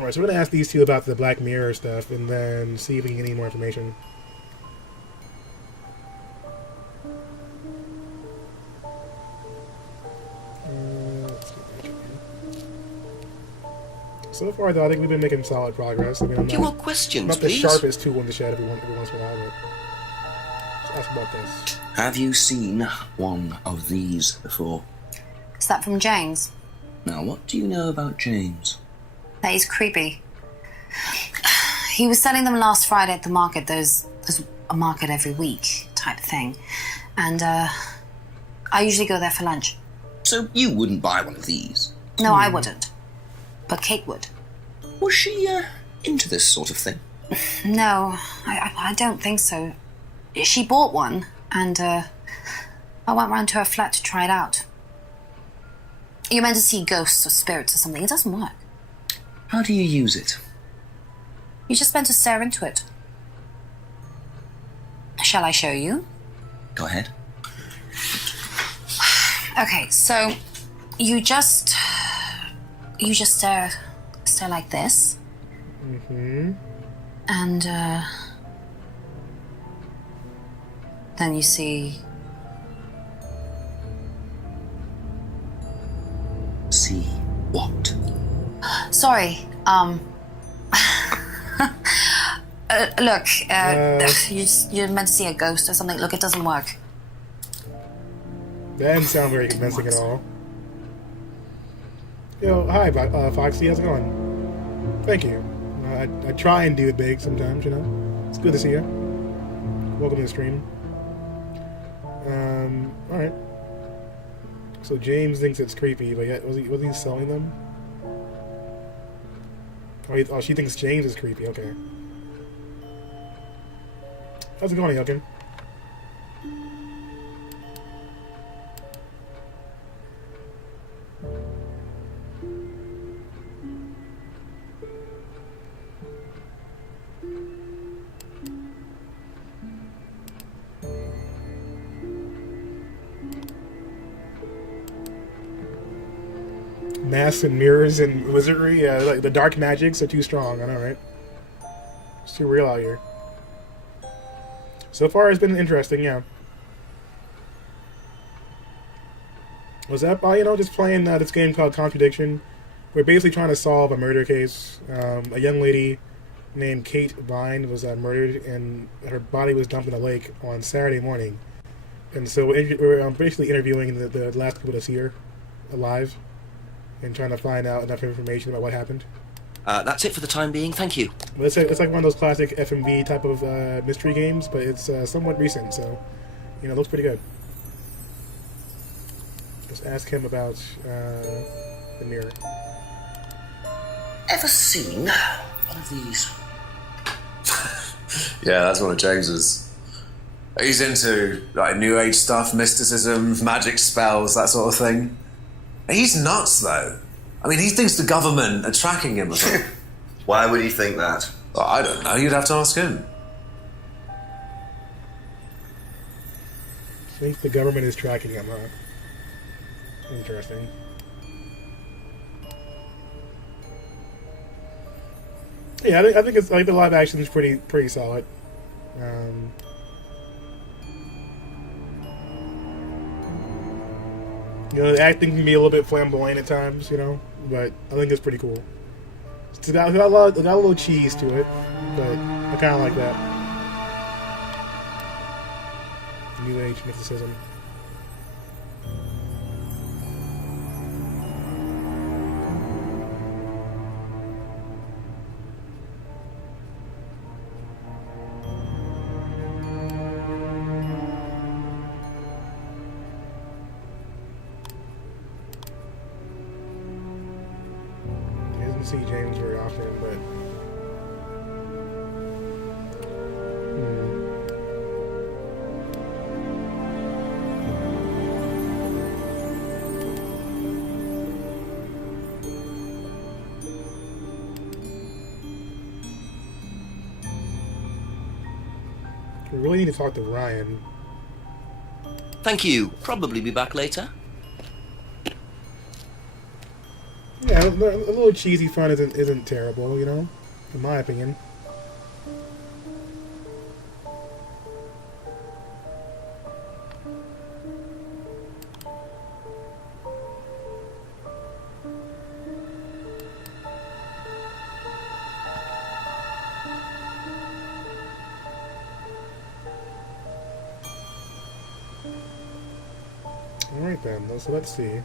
Alright, so we're gonna ask these two about the Black Mirror stuff, and then see if we can get any more information. So far, though, I think we've been making solid progress. I mean, I'm Few more questions, not the please. sharpest tool in the shed every once in a while, but let's ask about this. Have you seen one of these before? Is that from James? Now, what do you know about James? That he's creepy. He was selling them last Friday at the market. There's a market every week type thing. And I usually go there for lunch. So you wouldn't buy one of these? No, I wouldn't. But Kate would. Was she into this sort of thing? No, I don't think so. She bought one, and I went round to her flat to try it out. You're meant to see ghosts or spirits or something. It doesn't work. How do you use it? You're just meant to stare into it. Shall I show you? Go ahead. Okay, so you just stare like this. Mm-hmm. And then you see. See what? Sorry. Look. You're meant to see a ghost or something. Look, it doesn't work. That didn't sound very convincing at all. Yo, hi, Foxy. How's it going? Thank you. I try and do it big sometimes, you know. It's good to see you. Welcome to the stream. Alright. So James thinks it's creepy, but yet, was he selling them? Oh, she thinks James is creepy, okay. How's it going, Hilkin? Masks and mirrors and wizardry, yeah, like the dark magics are too strong, I know, right? It's too real out here. So far, it's been interesting, yeah. Was that by, just playing this game called Contradiction? We're basically trying to solve a murder case. A young lady named Kate Vine was murdered, and her body was dumped in a lake on Saturday morning. And so we're basically interviewing the last people to see her alive, and trying to find out enough information about what happened. That's it for the time being, thank you. Well, it's like one of those classic FMV type of mystery games, but it's somewhat recent, so, it looks pretty good. Let's ask him about the mirror. Ever seen one of these? Yeah, that's one of James's. He's into like new age stuff, mysticism, magic spells, that sort of thing. He's nuts, though. I mean, he thinks the government are tracking him or something. Why would he think that? Well, I don't know. You'd have to ask him. I think the government is tracking him, huh? Interesting. Yeah, I think it's like the live action is pretty solid. The acting can be a little bit flamboyant at times, but I think it's pretty cool. It's got a little cheese to it, but I kind of like that. New age mysticism. See James very often, but we really need to talk to Ryan. Thank you. Probably be back later. Yeah, a little cheesy fun isn't terrible, you know, in my opinion. Alright then, so let's see.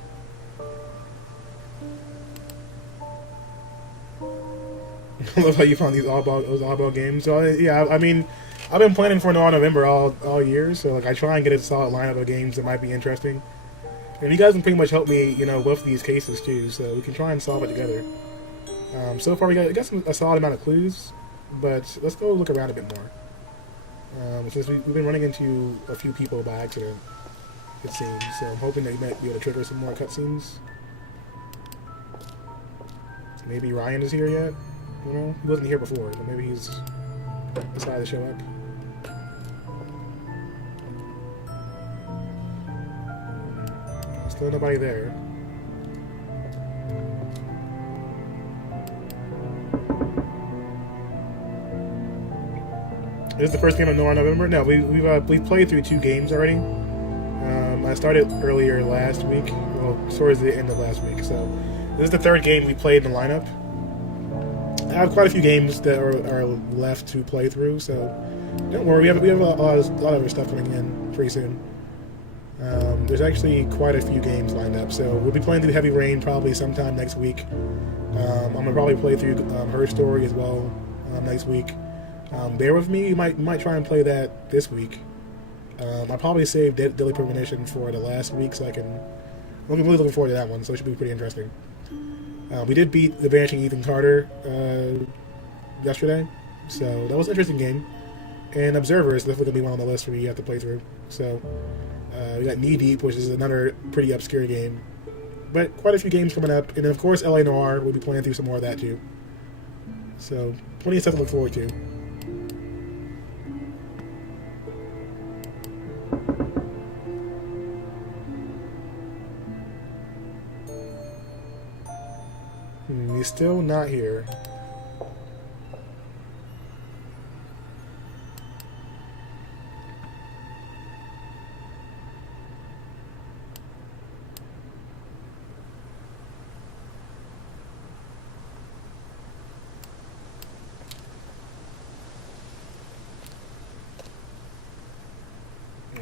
I love how you found those oddball games. So yeah, I mean, I've been planning for Noir November all year, so like I try and get a solid lineup of games that might be interesting. And you guys can pretty much help me, you know, with these cases too, so we can try and solve it together. So far we got a solid amount of clues, but let's go look around a bit more. Since we've been running into a few people by accident, it seems, so I'm hoping that you might be able to trigger some more cutscenes. Maybe Ryan is here yet? You know, he wasn't here before, but maybe he's decided to show up. Still nobody there. This is the first game of Noir November? No, we've played through 2 games already. I started earlier last week, well, towards the end of last week, so this is the 3rd game we played in the lineup. I have quite a few games that are left to play through, so don't worry, we have a lot of other stuff coming in pretty soon. There's actually quite a few games lined up, so we'll be playing through Heavy Rain probably sometime next week. I'm going to probably play through Her Story as well next week. Bear with me, you might try and play that this week. I probably saved Deadly Premonition for the last week, so I'm really looking forward to that one, so it should be pretty interesting. We did beat The Vanishing Ethan Carter yesterday, so that was an interesting game. And Observer is definitely going to be one on the list for me you have to play through. So we got Knee Deep, which is another pretty obscure game. But quite a few games coming up, and then of course LA Noire, we'll be playing through some more of that too. So plenty of stuff to look forward to. He's still not here.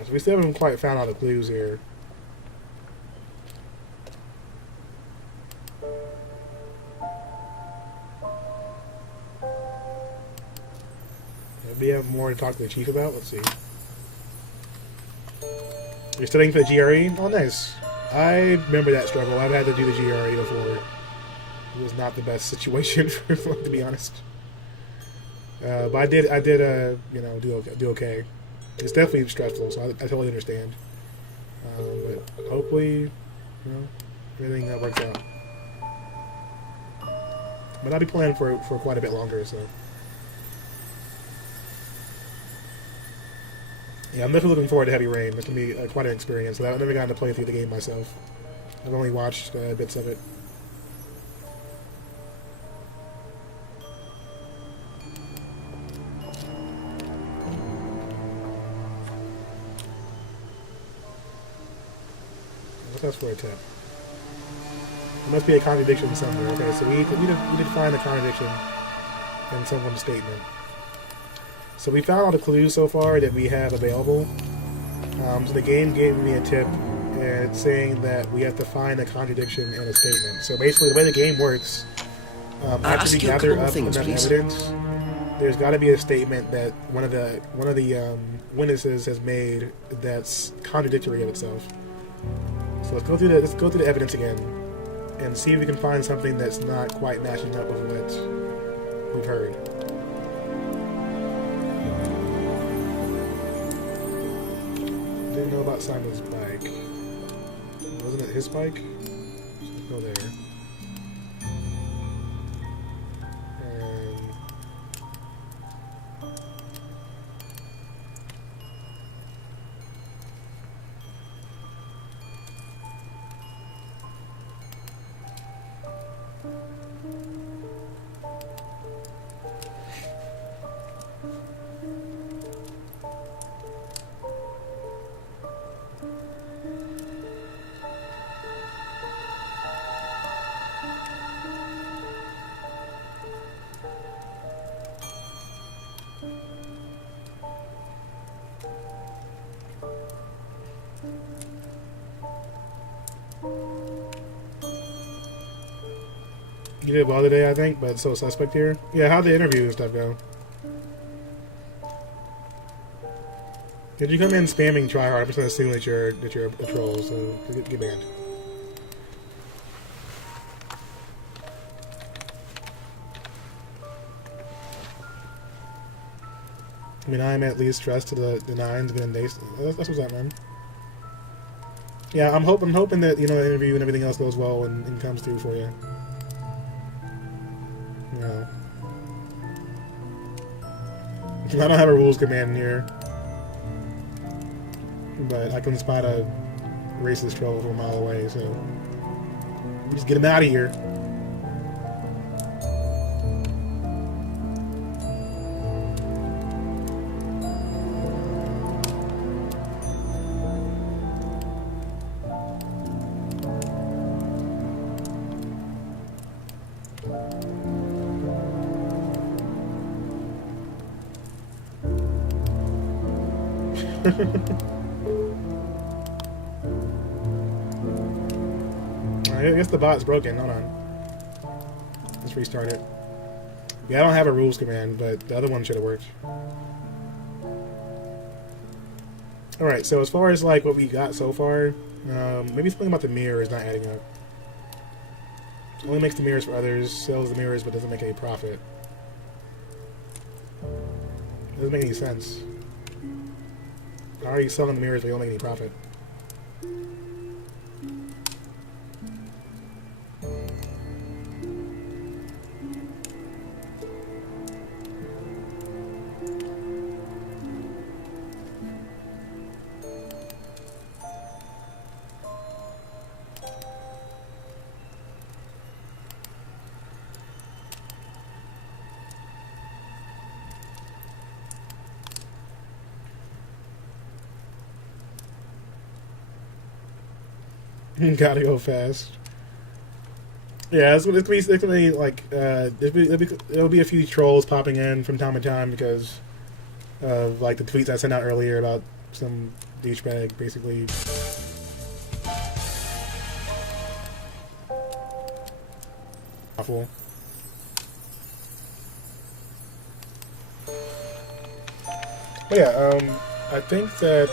So we still haven't quite found all the clues here. Maybe have more to talk to the chief about? Let's see. You're studying for the GRE? Oh, nice. I remember that struggle. I've had to do the GRE before. It was not the best situation, to be honest. But I did, you know, do okay. It's definitely stressful, so I totally understand. But hopefully, you know, everything works out. But I'll be playing for quite a bit longer, so. Yeah, I'm definitely looking forward to Heavy Rain. It's going to be quite an experience. I've never gotten to play through the game myself. I've only watched bits of it. What's that for a tip? There must be a contradiction somewhere. Okay, so we did find a contradiction in someone's statement. So we found all the clues so far that we have available. So the game gave me a tip, and it's saying that we have to find a contradiction in a statement. So basically, the way the game works, after we gather up enough evidence, there's got to be a statement that one of the witnesses has made that's contradictory of itself. So let's go through the evidence again, and see if we can find something that's not quite matching up with what we've heard. Didn't know about Simon's bike. Wasn't it his bike? Let's go there. And You did well today, I think, but so suspect here. Yeah, how'd the interview and stuff go? Did you come in spamming tryhard? I'm just gonna assume that you're a troll, so get banned. I mean, I'm at least stressed to the nines, getting days. That's what's up, man. Yeah, I'm hoping that, you know, the interview and everything else goes well and comes through for you. Yeah. I don't have a rules command here, but I can spot a racist troll from a mile away, so just get him out of here. I guess the bot's broken. Hold on. Let's restart it. Yeah, I don't have a rules command, but the other one should have worked. Alright, so as far as like what we got so far, maybe something about the mirror is not adding up. Only makes the mirrors for others, sells the mirrors but doesn't make any profit. Doesn't make any sense. How are you selling the mirrors but you don't make any profit? Gotta go fast. Yeah, it's gonna be like there'll be a few trolls popping in from time to time because of like the tweets I sent out earlier about some douchebag basically. Awful. But yeah, I think that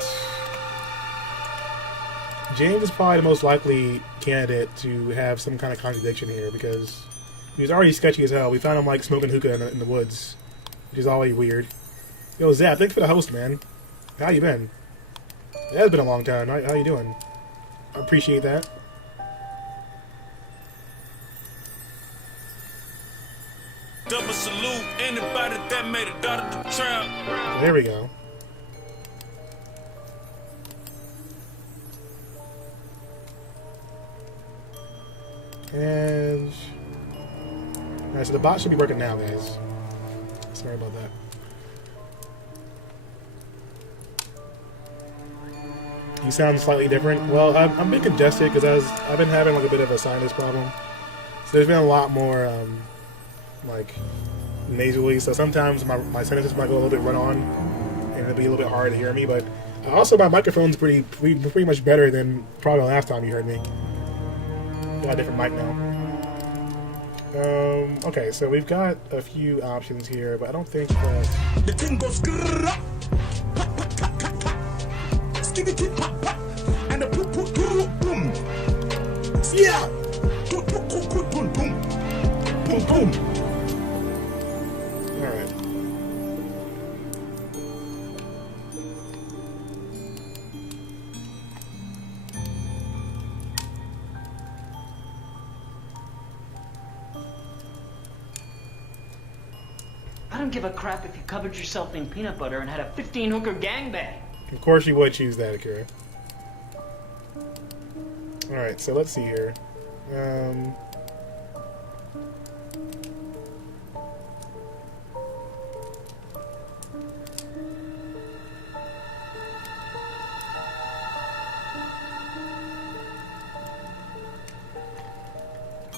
James is probably the most likely candidate to have some kind of contradiction here because he was already sketchy as hell. We found him like smoking hookah in the woods, which is always weird. Yo, Zap, thanks for the host, man. How you been? It has been a long time. How you doing? I appreciate that. Double salute anybody that made a daughter to trap. There we go. And alright, so the bot should be working now, guys. Sorry about that. You sound slightly different. Well, I'm a bit congested because I've been having like a bit of a sinus problem. So there's been a lot more like nasally. So sometimes my sentences might go a little bit run on, and it'll be a little bit hard to hear me. But also my microphone's pretty much better than probably the last time you heard me. Got a different mic now. Okay, so we've got a few options here, but I don't think that... The thing goes grrrr, skibbity pop pop, and the poop poop poop boom. Yeah! Poop poop poop poop boom boom. Boom boom. Alright. I don't give a crap if you covered yourself in peanut butter and had a 15-hooker gangbang. Of course you would choose that, Akira. Alright, so let's see here.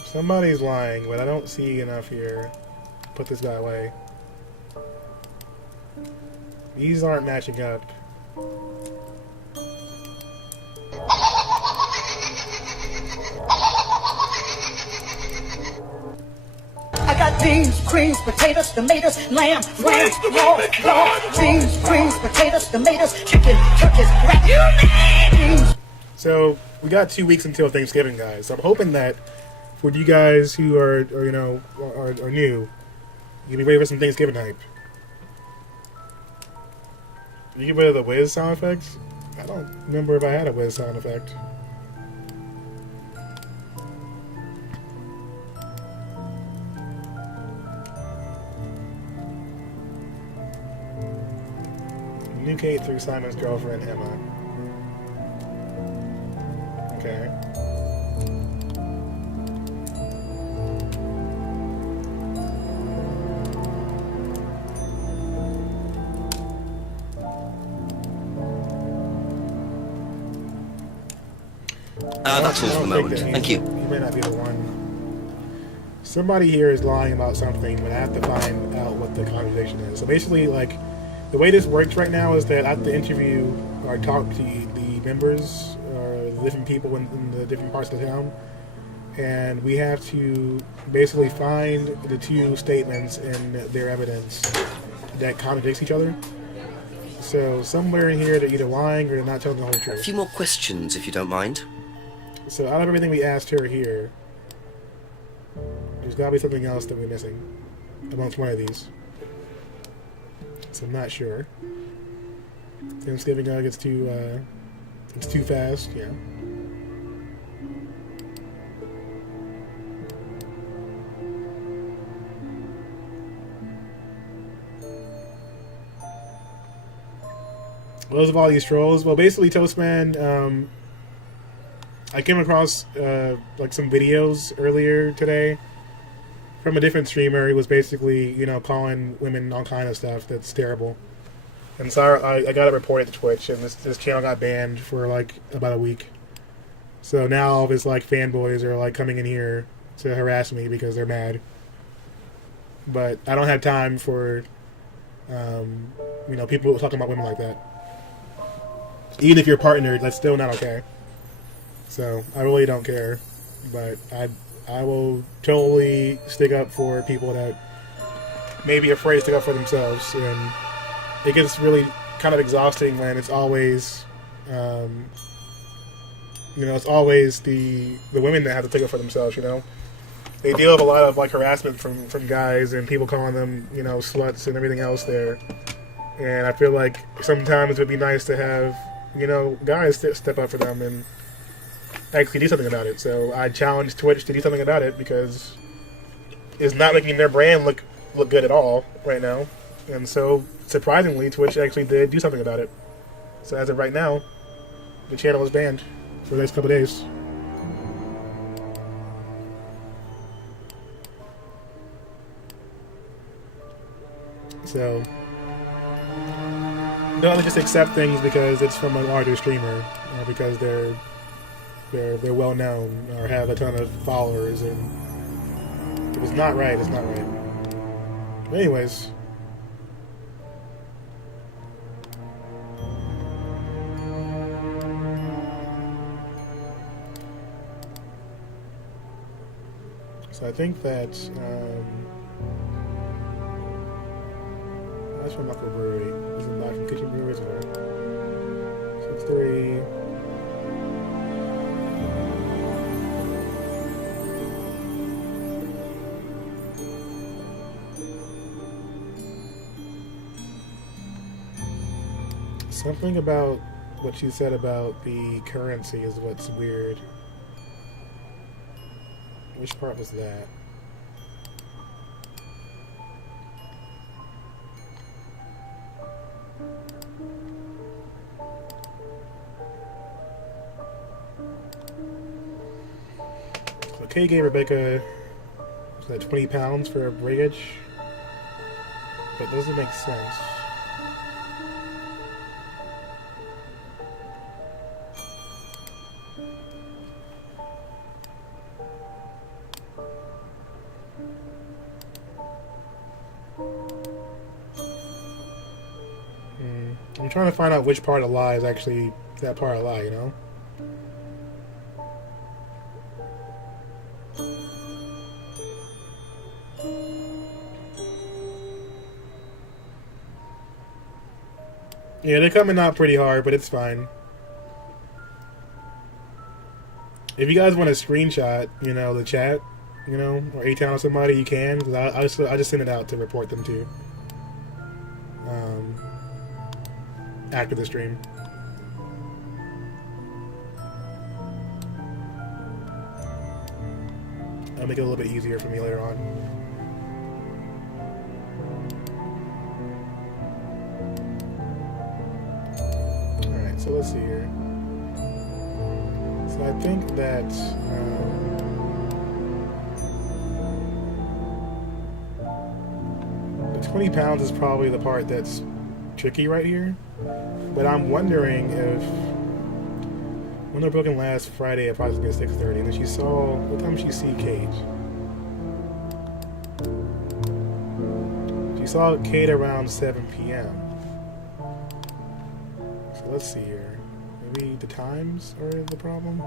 Somebody's lying, but I don't see enough here. Put this guy away. These aren't matching up. beans, creams, potatoes, tomatoes, lamb, lamb, raw, beans, creams, potatoes, tomatoes, chicken, turkeys, rat, you name it. So we got 2 weeks until Thanksgiving, guys. So I'm hoping that for you guys who are new, you can be ready for some Thanksgiving hype. You get rid of the whiz sound effects? I don't remember if I had a whiz sound effect. New Kate through Simon's girlfriend, Emma. Okay. That's all for the moment. Thank you. He may not be the one. Somebody here is lying about something, but I have to find out what the contradiction is. So basically, like, the way this works right now is that I have to interview or talk to the members or the different people in the different parts of the town, and we have to basically find the two statements in their evidence that contradicts each other. So somewhere in here they're either lying or they're not telling the whole A truth. few more questions, if you don't mind. So out of everything we asked her here, there's got to be something else that we're missing amongst one of these. So I'm not sure. Thanksgiving gets it's too fast, yeah. Those of all these trolls. Well, basically, Toastman, I came across like some videos earlier today from a different streamer. He was basically, calling women all kind of stuff that's terrible. And so I got it reported to Twitch, and this channel got banned for like about a week. So now all of his like fanboys are like coming in here to harass me because they're mad. But I don't have time for people talking about women like that. Even if you're partnered, that's still not okay. So I really don't care, but I will totally stick up for people that may be afraid to stick up for themselves, and it gets really kind of exhausting when it's always, it's always the women that have to stick up for themselves. They deal with a lot of like harassment from guys and people calling them sluts and everything else there, and I feel like sometimes it would be nice to have guys step up for them and actually do something about it. So I challenge Twitch to do something about it because it's not making their brand look good at all right now. And so surprisingly, Twitch actually did do something about it. So as of right now, the channel is banned for the next couple of days. So don't just accept things because it's from a larger streamer or because they're well known or have a ton of followers, and if it's not right, it's not right. But anyways, so I think that that's from Knuckle Brewery. This is not from Kitchen Brewers or 6-3. Something about what she said about the currency is what's weird. Which part was that? So Kay gave Rebecca 20 pounds for a breakage, but it doesn't make sense. I'm trying to find out which part of the lie is actually that part of the lie, Yeah, they're coming out pretty hard, but it's fine. If you guys want to screenshot, you know, the chat, you know, or A-Town or somebody, you can. Cause I just send it out to report them to. After the stream. I'll make it a little bit easier for me later on. Alright, so let's see here. So I think that the 20 pounds is probably the part that's tricky right here. But I'm wondering if when they're booking last Friday approximately at 6:30, and then she saw what time she see Kate. She saw Kate around 7 p.m. So let's see here. Maybe the times are the problem?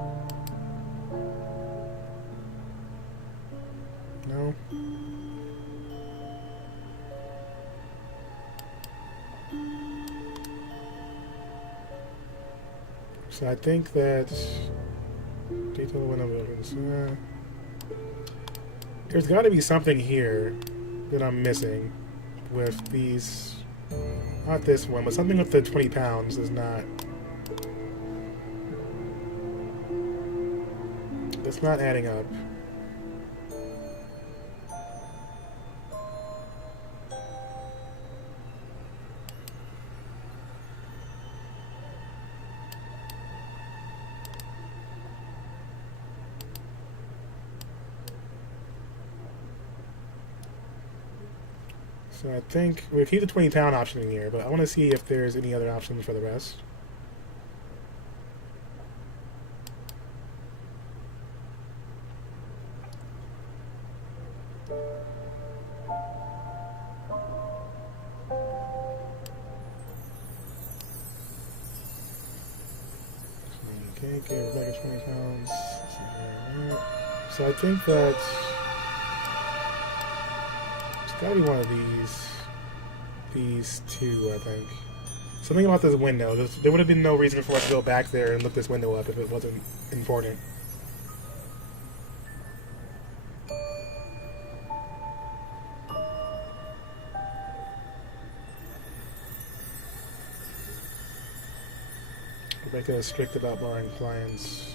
No? So I think that detail window opens. There's got to be something here that I'm missing with these. Not this one, but something with the 20 pounds is not. It's not adding up. So I think we'll keep the 20 pound option in here, but I want to see if there's any other options for the rest. Okay, Rebecca 20 pounds. So I think that it's gotta be one of these two, I think. Something about this window. There would have been no reason for us to go back there and look this window up if it wasn't important. Rebecca is strict about barring clients.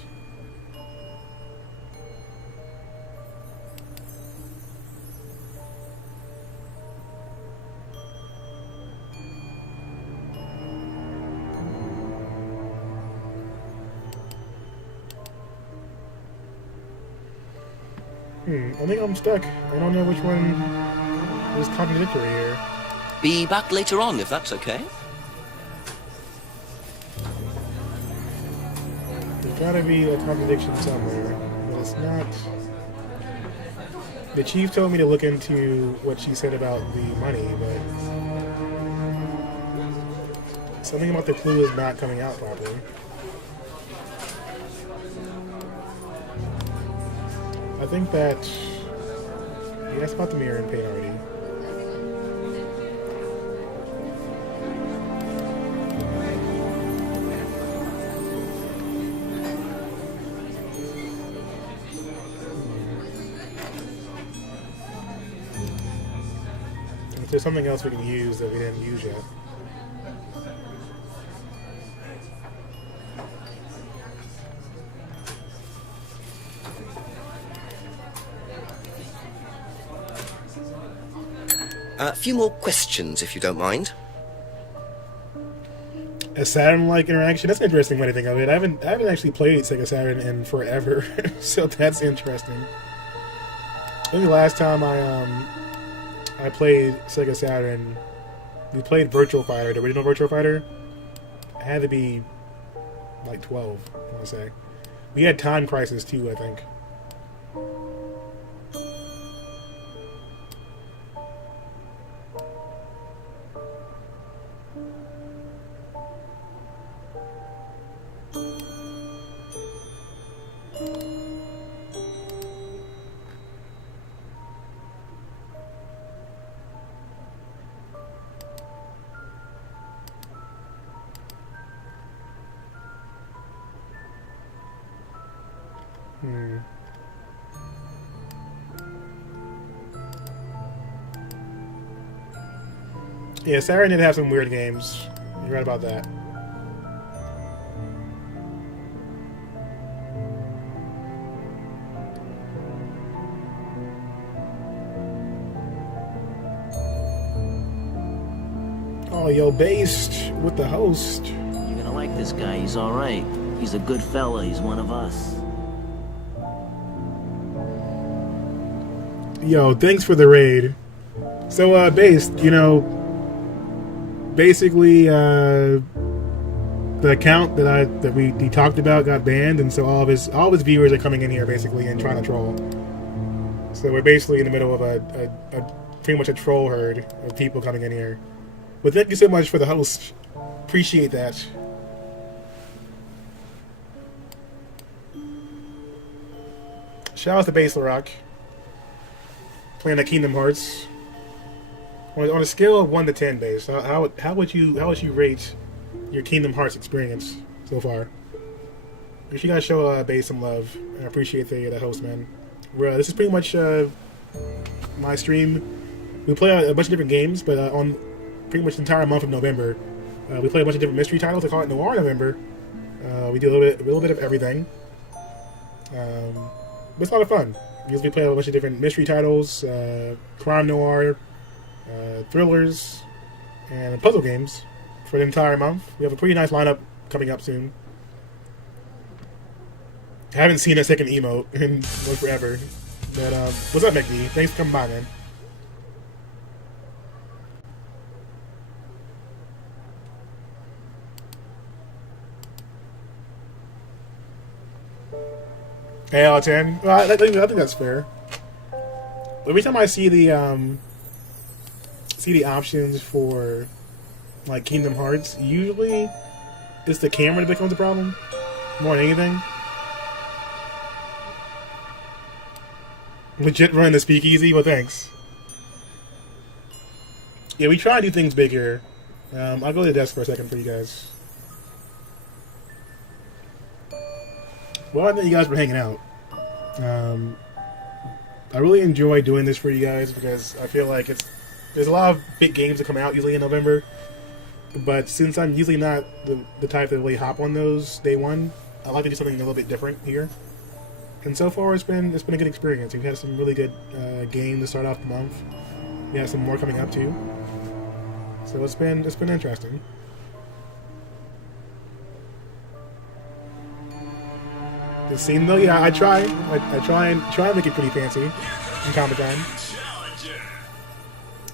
I think I'm stuck. I don't know which one is contradictory here. Be back later on, if that's okay. There's gotta be a contradiction somewhere, but it's not. The chief told me to look into what she said about the money, but something about the clue is not coming out properly. I think that, yeah, that's about the mirror and paint already. If there's something else we can use that we didn't use yet. A few more questions, if you don't mind. A Saturn-like interaction. That's an interesting when I think of it. I haven't actually played Sega Saturn in forever, so that's interesting. I think the last time I played Sega Saturn, we played Virtual Fighter, the original Virtual Fighter. It had to be like 12, I want to say. We had Time Crisis too, I think. Yeah, Saturn did have some weird games. You're right about that. Oh, yo, Based with the host. You're gonna like this guy. He's all right. He's a good fella. He's one of us. Yo, thanks for the raid. So, Based, you know, basically, the account that we talked about got banned, and so all of his viewers are coming in here basically and trying to troll. So we're basically in the middle of a pretty much a troll herd of people coming in here. But thank you so much for the host. Appreciate that. Shout out to Base Rock. Playing the Kingdom Hearts. On a scale of 1 to 10, Base, how would you rate your Kingdom Hearts experience so far? If you guys show Base some love, I appreciate the host, man. This is pretty much my stream. We play a bunch of different games, but on pretty much the entire month of November, we play a bunch of different mystery titles. I call it Noir November. We do a little bit of everything. But it's a lot of fun. We usually play a bunch of different mystery titles, crime noir, thrillers, and puzzle games for the entire month. We have a pretty nice lineup coming up soon. I haven't seen a second emote in forever. But what's up, McD? Thanks for coming by, man. Hey, L10. Well, I think that's fair. Every time I see the options for like Kingdom Hearts, usually it's the camera that becomes a problem more than anything. Legit running the speakeasy? Well, thanks. Yeah, we try to do things bigger. I'll go to the desk for a second for you guys. Well, I think you guys were hanging out. I really enjoy doing this for you guys because I feel like there's a lot of big games that come out usually in November, but since I'm usually not the type that really hop on those day one, I like to do something a little bit different here. And so far, it's been a good experience. We've had some really good games to start off the month. We have some more coming up too. So it's been interesting. The scene though, yeah, I try and make it pretty fancy in Comic Con.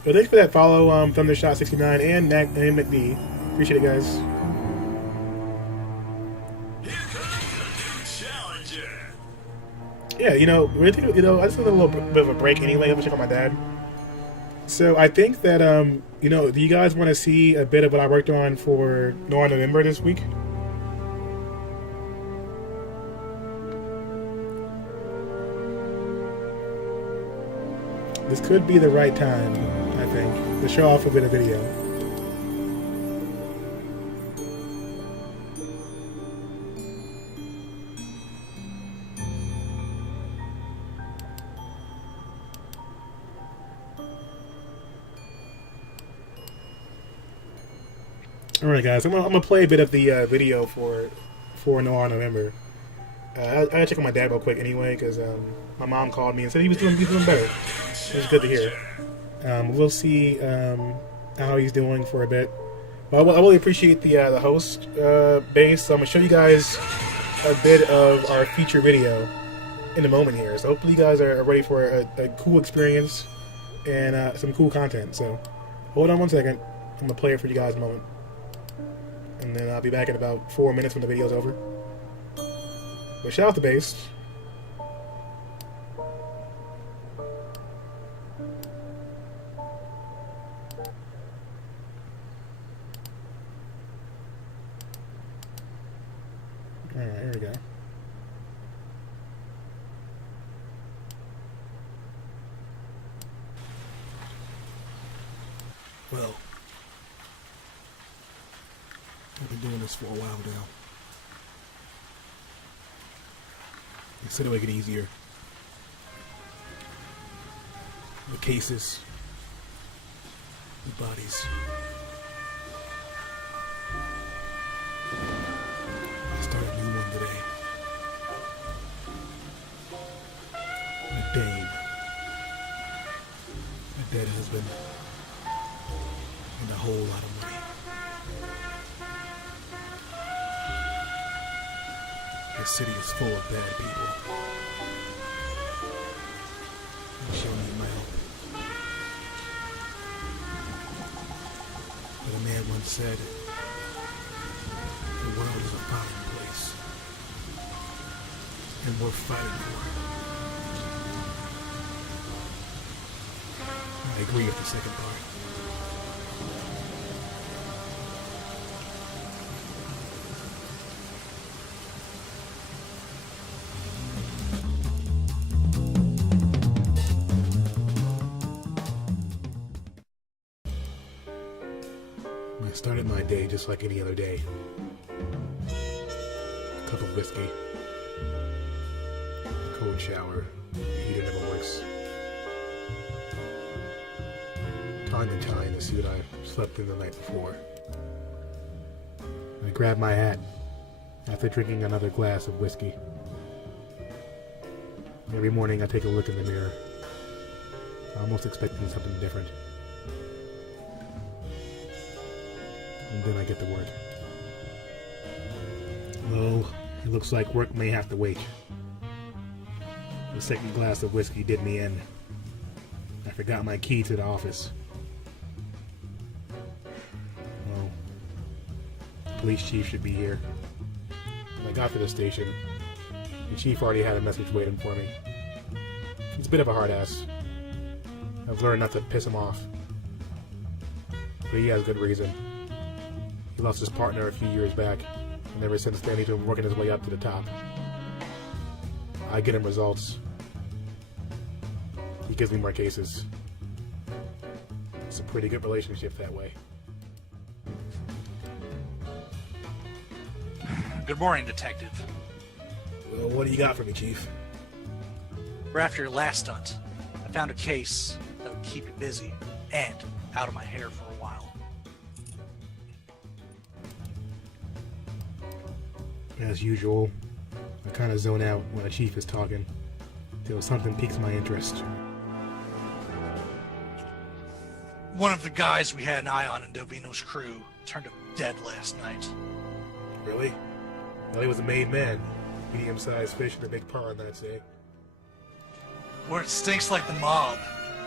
But thanks for that follow, Thundershot69 and McD. Appreciate it, guys. Yeah, I just took a little bit of a break anyway. I'm gonna check on my dad. So I think that do you guys want to see a bit of what I worked on for Noir November this week? This could be the right time, I think, to show off a bit of video. Alright guys, I'm gonna play a bit of the video for Noir November. I gotta check on my dad real quick anyway, because my mom called me and said he's doing better. It was good to hear. We'll see how he's doing for a bit. But I really appreciate the host base. So I'm gonna show you guys a bit of our feature video in a moment here. So hopefully you guys are ready for a cool experience and some cool content. So hold on one second. I'm gonna play it for you guys in a moment, and then I'll be back in about 4 minutes when the video's over. But shout out to Base. Alright, here we go. Well, I've been doing this for a while now. They said it would get easier. The cases The bodies. I started a new one today. A dame. A dead husband. And a whole lot of money. The city is full of bad people. And she'll need my help. But a man once said, the world is a fine place. And worth fighting for. I agree with the second part. I started my day just like any other day. A cup of whiskey, a cold shower, heater never works. Time and tie in the suit I slept in the night before. I grabbed my hat after drinking another glass of whiskey. Every morning I take a look in the mirror, almost expecting something different. And then I get to work. Oh, it looks like work may have to wait. The second glass of whiskey did me in. I forgot my key to the office. Well, the police chief should be here. When I got to the station, the chief already had a message waiting for me. He's a bit of a hard ass. I've learned not to piss him off. But he has good reason. He lost his partner a few years back, and ever since then he's been working his way up to the top. I get him results. He gives me more cases. It's a pretty good relationship that way. Good morning, Detective. Well, what do you got for me, Chief? We're after your last stunt. I found a case that would keep you busy and out of my hair for a while. As usual, I kind of zone out when a chief is talking till something piques my interest. One of the guys we had an eye on in Dovino's crew turned up dead last night. Really? Well, he was a made man. Medium-sized fish in a big pond, I'd say. Where it stinks like the mob,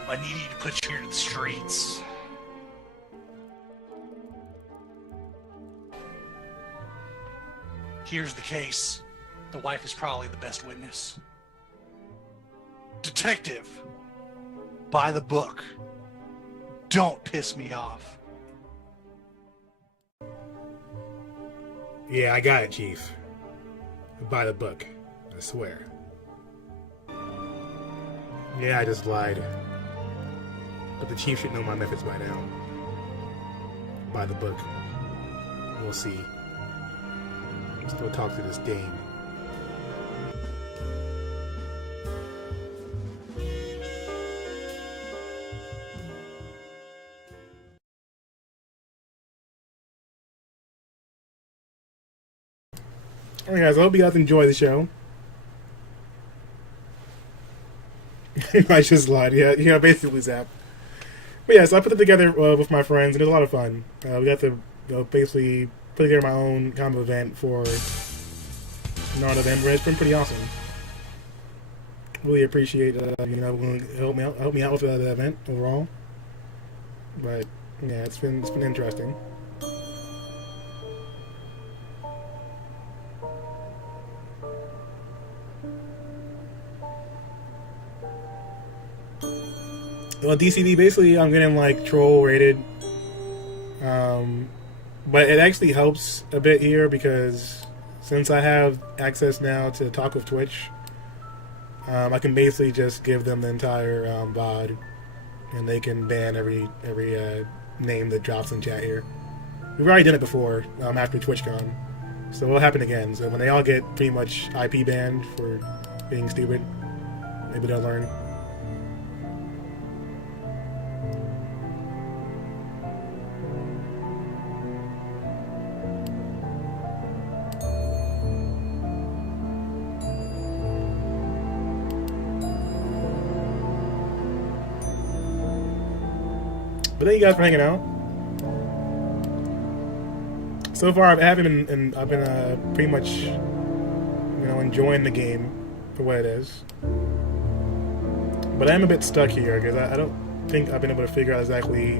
I need you to put you into the streets. Here's the case. The wife is probably the best witness. Detective, by the book. Don't piss me off. Yeah, I got it, Chief. By the book, I swear. Yeah, I just lied. But the Chief should know my methods by now. By the book. We'll see. Let's go talk to this dame. Alright guys, I hope you guys enjoy the show. I just lied, yeah, basically Zap. But yeah, so I put it together with my friends, and it was a lot of fun. We got to basically put together my own kind of event for November. It's been pretty awesome. Really appreciate willing to help me out with the event overall. But yeah, it's been interesting. Well, DCD, basically, I'm getting, like, troll rated. But it actually helps a bit here because since I have access now to talk with Twitch, I can basically just give them the entire VOD, and they can ban every name that drops in chat here. We've already done it before, after TwitchCon, so it'll happen again. So when they all get pretty much IP banned for being stupid, maybe they'll learn. But thank you guys for hanging out. So far, I've been pretty much, enjoying the game for what it is. But I am a bit stuck here because I don't think I've been able to figure out exactly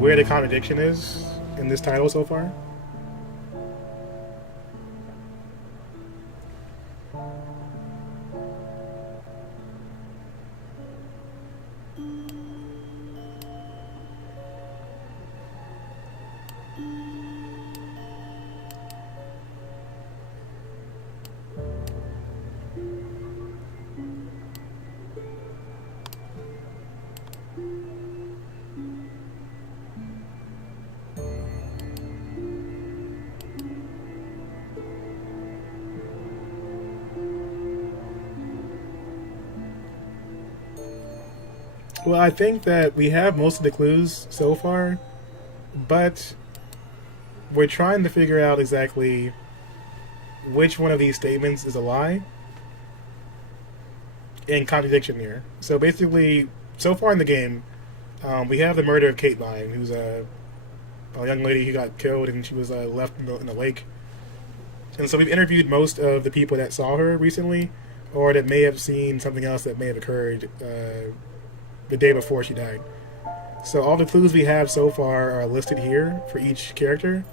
where the contradiction is in this title so far. Well, I think that we have most of the clues so far, but we're trying to figure out exactly which one of these statements is a lie and contradiction here. So basically, so far in the game, we have the murder of Kate Vine, who's a young lady who got killed and she was left in the lake. And so we've interviewed most of the people that saw her recently, or that may have seen something else that may have occurred the day before she died. So all the clues we have so far are listed here for each character,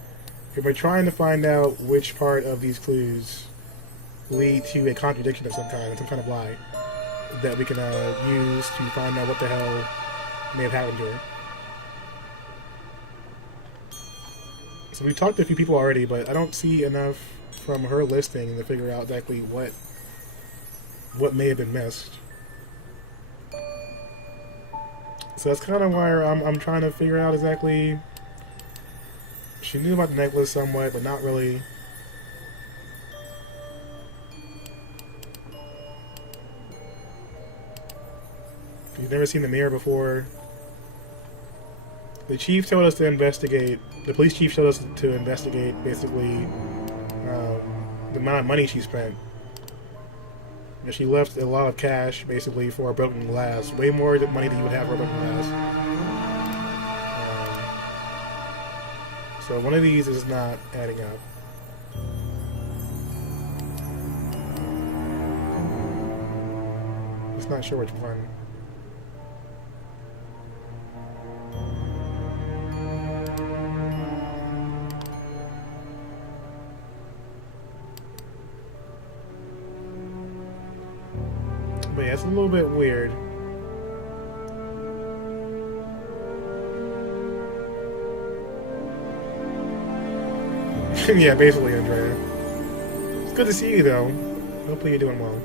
and we're trying to find out which part of these clues lead to a contradiction of some kind of lie that we can use to find out what the hell may have happened to her. So we've talked to a few people already, but I don't see enough from her listing to figure out exactly what may have been missed. So that's kind of why I'm trying to figure out exactly. She knew about the necklace somewhat, but not really. You've never seen the mirror before. The chief told us to investigate. The police chief told us to investigate basically the amount of money she spent. And she left a lot of cash basically for a broken glass, way more money than you would have for a broken glass. So one of these is not adding up. Just not sure which one. But yeah, it's a little bit weird. Yeah, basically, Andrea. It's good to see you, though. Hopefully you're doing well.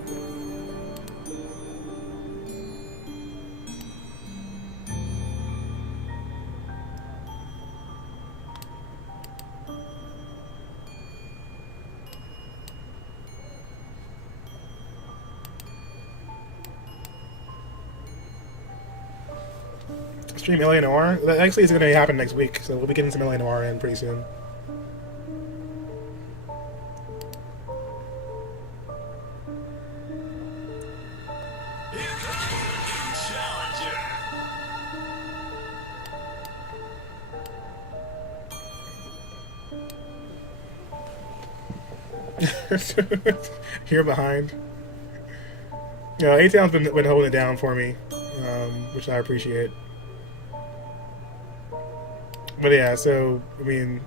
Stream Alien Noir? That actually is going to happen next week, so we'll be getting some Alien Noir in pretty soon. Here behind. Yeah, A-Town's been holding it down for me, which I appreciate. But yeah, so, I mean,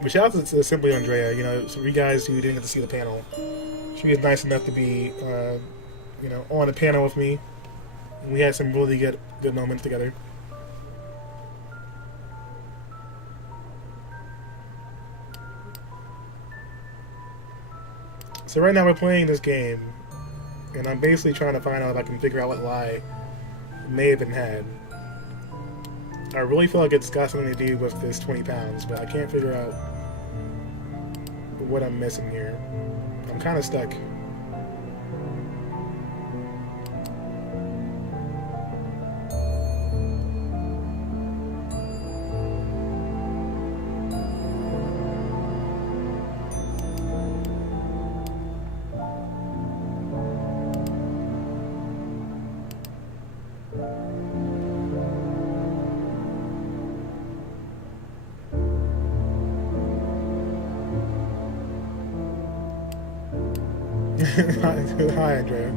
but shout out to Simply Andrea, so you guys who didn't get to see the panel. She was nice enough to be, on the panel with me. And we had some really good moments together. So right now we're playing this game, and I'm basically trying to find out if I can figure out what lie may have been had. I really feel like it's got something to do with this 20 pounds, but I can't figure out what I'm missing here. I'm kind of stuck. Hi, Andrea.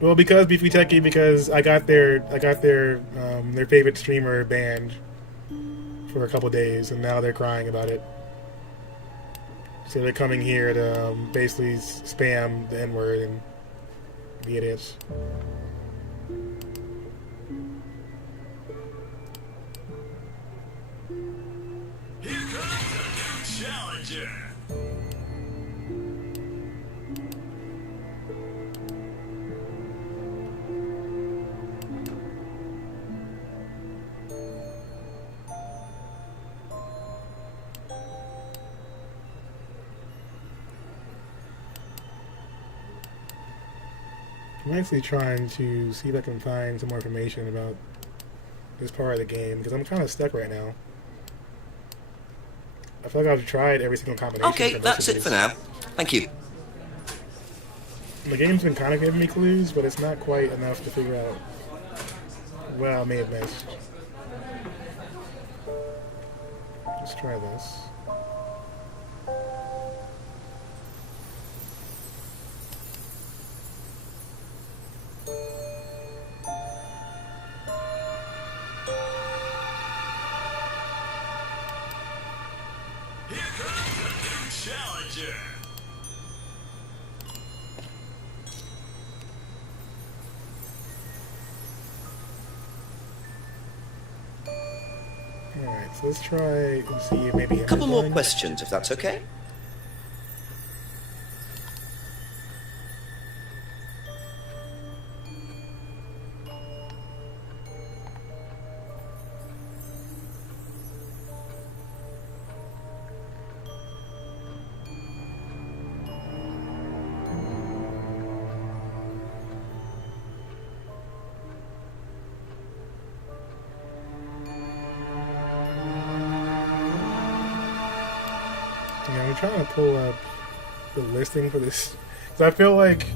Well, because Beefy Techie, because I got their favorite streamer banned for a couple days, and now they're crying about it. So they're coming here to basically spam the N-word and be idiots. Here comes the new challenger. I'm actually trying to see if I can find some more information about this part of the game, because I'm kind of stuck right now. I feel like I've tried every single combination. Okay, that's it for now. Thank you. The game's been kind of giving me clues, but it's not quite enough to figure out what I may have missed. Let's try this. Challenger. Alright, so let's try and see if maybe A couple more questions, if that's okay. I'm trying to pull up the listing for this, because I feel like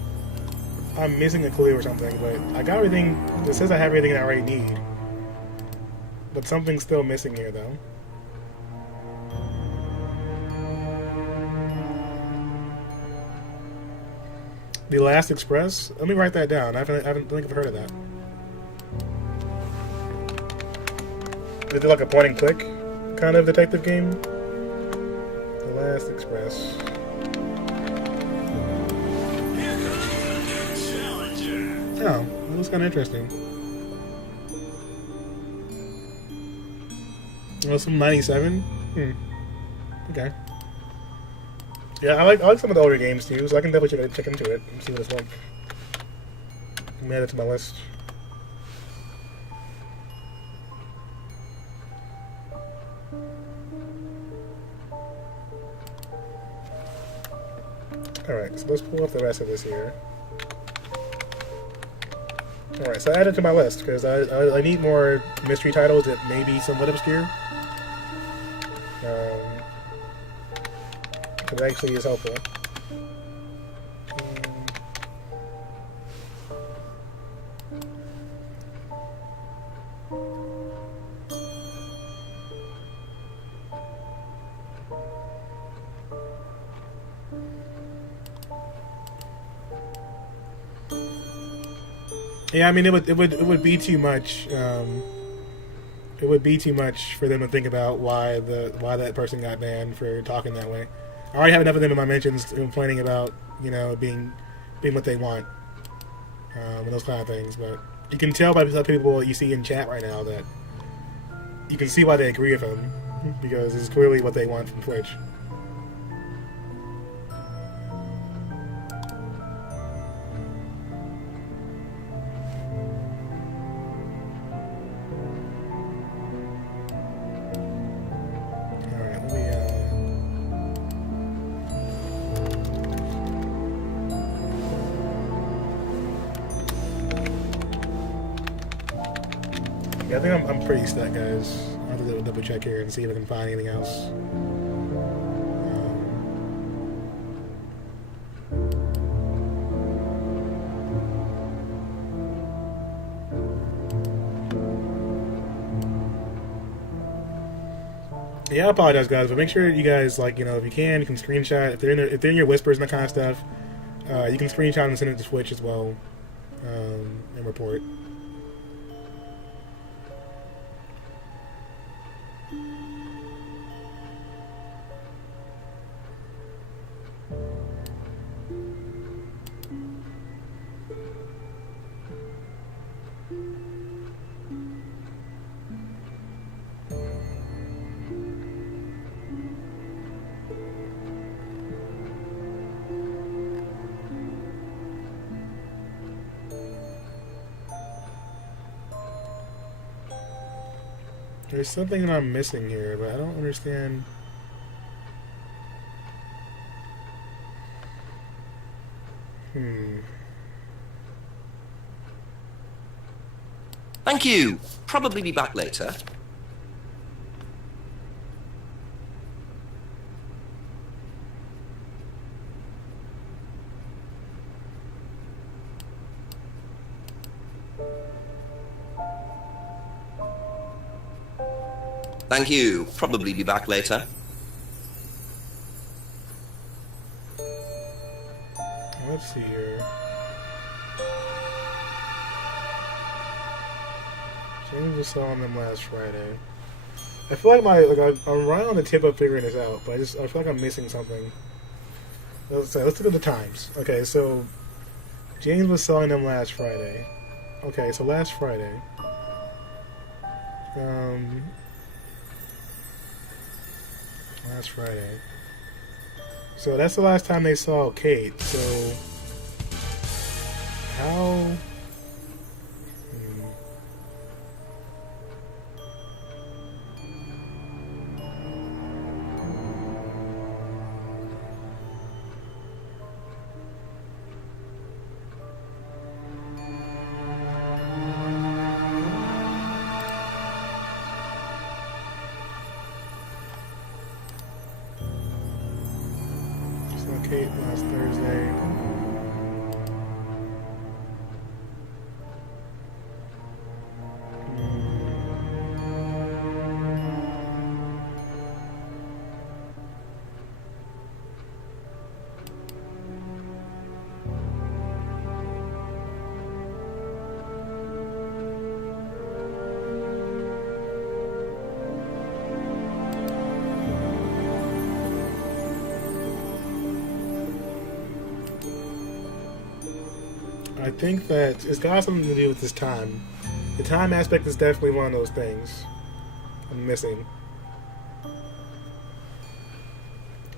I'm missing a clue or something, but I got everything. It says I have everything I already need, but something's still missing here, though. The Last Express? Let me write that down. I don't think I've heard of that. Is it like a point and click kind of detective game? The Last Express. Oh, that looks kind of interesting. Oh, some 97? Okay. Yeah, I like some of the older games too, so I can definitely check into it and see what it's like. I'm add it to my list. Alright, so let's pull up the rest of this here. Alright, so I added it to my list, because I need more mystery titles that may be somewhat obscure. It actually is helpful. Yeah, I mean, it would be too much. It would be too much for them to think about why that person got banned for talking that way. I already have enough of them in my mentions complaining about, you know, being what they want, and those kind of things. But you can tell by the people you see in chat right now that you can see why they agree with him, because it's clearly what they want from Twitch. I think I'm pretty stuck, guys. I'll have to double check here and see if I can find anything else. Yeah, I apologize, guys, but make sure you guys, like, you know, if you can screenshot. If they're in your whispers and that kind of stuff, you can screenshot and send it to Twitch as well, and report. There's something that I'm missing here, but I don't understand. Thank you. Probably be back later. Thank you. Probably be back later. Let's see here. James was selling them last Friday. I feel like I'm right on the tip of figuring this out, but I feel like I'm missing something. Let's look at the times. Okay, so James was selling them last Friday. Okay, so last Friday. Last Friday. So that's the last time they saw Kate. So how? Kate last Thursday. I think that it's got something to do with this time. The time aspect is definitely one of those things I'm missing.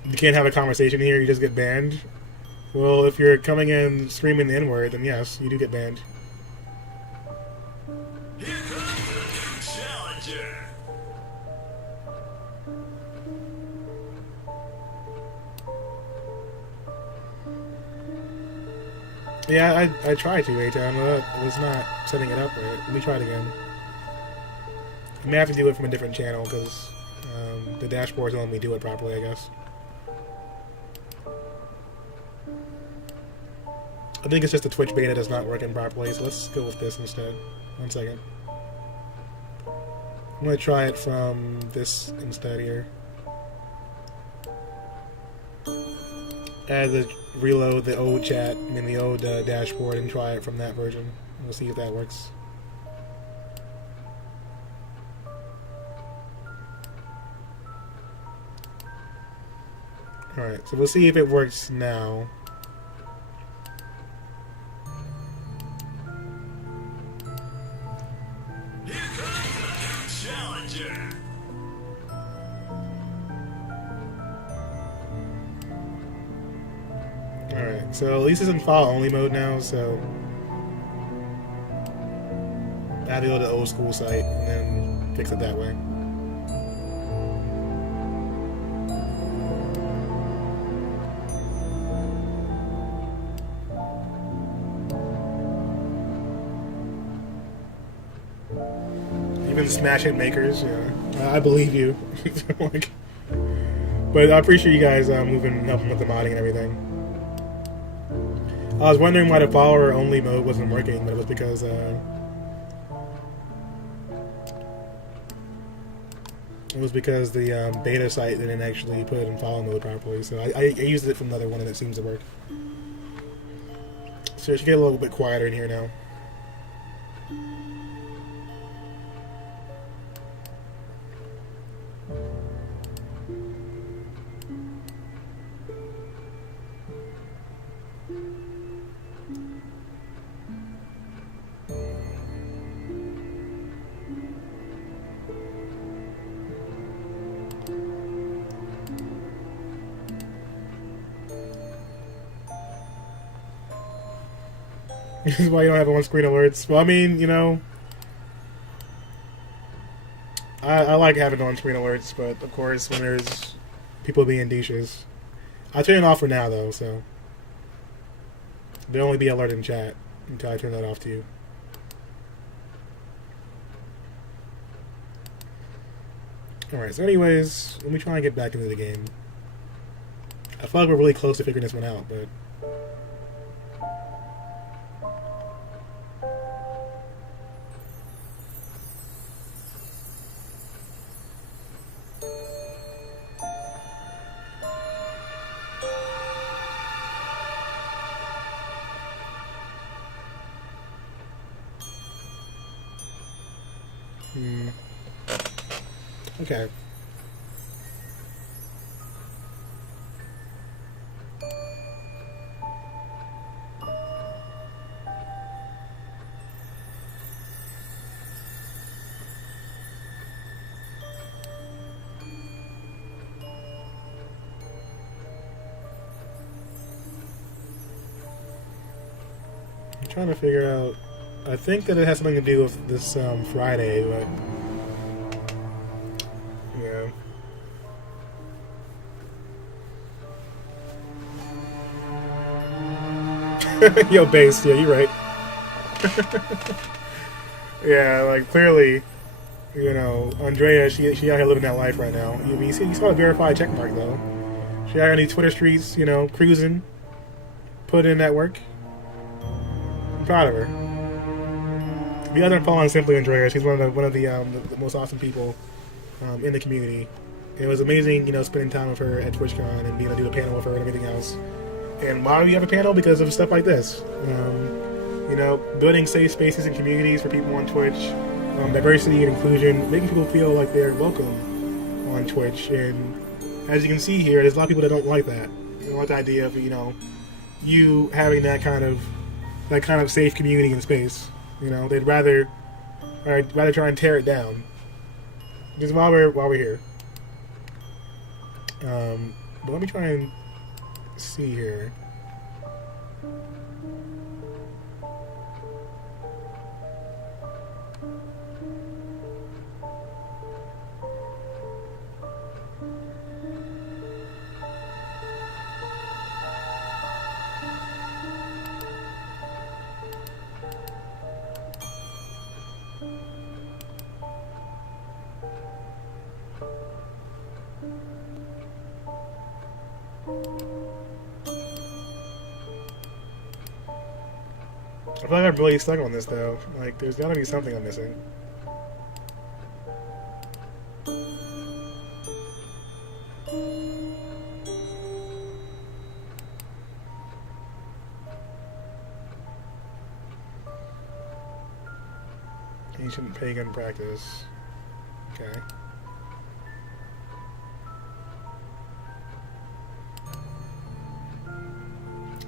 You can't have a conversation here, you just get banned. Well, if you're coming in screaming the N-word, then yes, you do get banned. Here comes the new challenger. Yeah, I tried to, A-Town, but it was not setting it up right. Let me try it again. I may have to do it from a different channel, because the dashboard's letting me do it properly, I guess. I think it's just the Twitch beta that's not working properly, so let's go with this instead. 1 second. I'm going to try it from this instead here. Reload the old chat, the old dashboard, and try it from that version. We'll see if that works. Alright, so we'll see if it works now. Here comes the new challenger. Alright, so at least it's in file only mode now, so I have to go to the old school site and then fix it that way. Even Smash Hit makers, yeah. I believe you. Like, but I appreciate you guys helping with the modding and everything. I was wondering why the follower only mode wasn't working, but it was because It was because the beta site didn't actually put it in file mode properly, so I used it from another one and it seems to work. So it should get a little bit quieter in here now. This is why you don't have on-screen alerts. Well, I mean, you know, I like having on-screen alerts, but of course, when there's people being douches, I'll turn it off for now, though. So there'll only be alert in chat until I turn that off to you. All right. So, anyways, let me try and get back into the game. I feel like we're really close to figuring this one out, but. Okay. I'm trying to figure out. I think that it has something to do with this Friday, but yeah. Yo, base. Yeah, you're right. Yeah, like clearly, you know, Andrea, she out here living that life right now. You saw the verified check mark though. She out on these Twitter streets, you know, cruising, put in that work. I'm proud of her. If you guys aren't following Simply Andrea, she's one of the most awesome people in the community. It was amazing, you know, spending time with her at TwitchCon and being able to do the panel with her and everything else. And why do we have a panel? Because of stuff like this. You know, building safe spaces and communities for people on Twitch, diversity and inclusion, making people feel like they're welcome on Twitch. And as you can see here, there's a lot of people that don't like that. They don't like the idea of, you know, you having that kind of safe community and space. You know, they'd rather try and tear it down. Just while we're here. But let me try and see here. I feel like I'm really stuck on this though. Like, there's gotta be something I'm missing. Ancient pagan practice. Okay.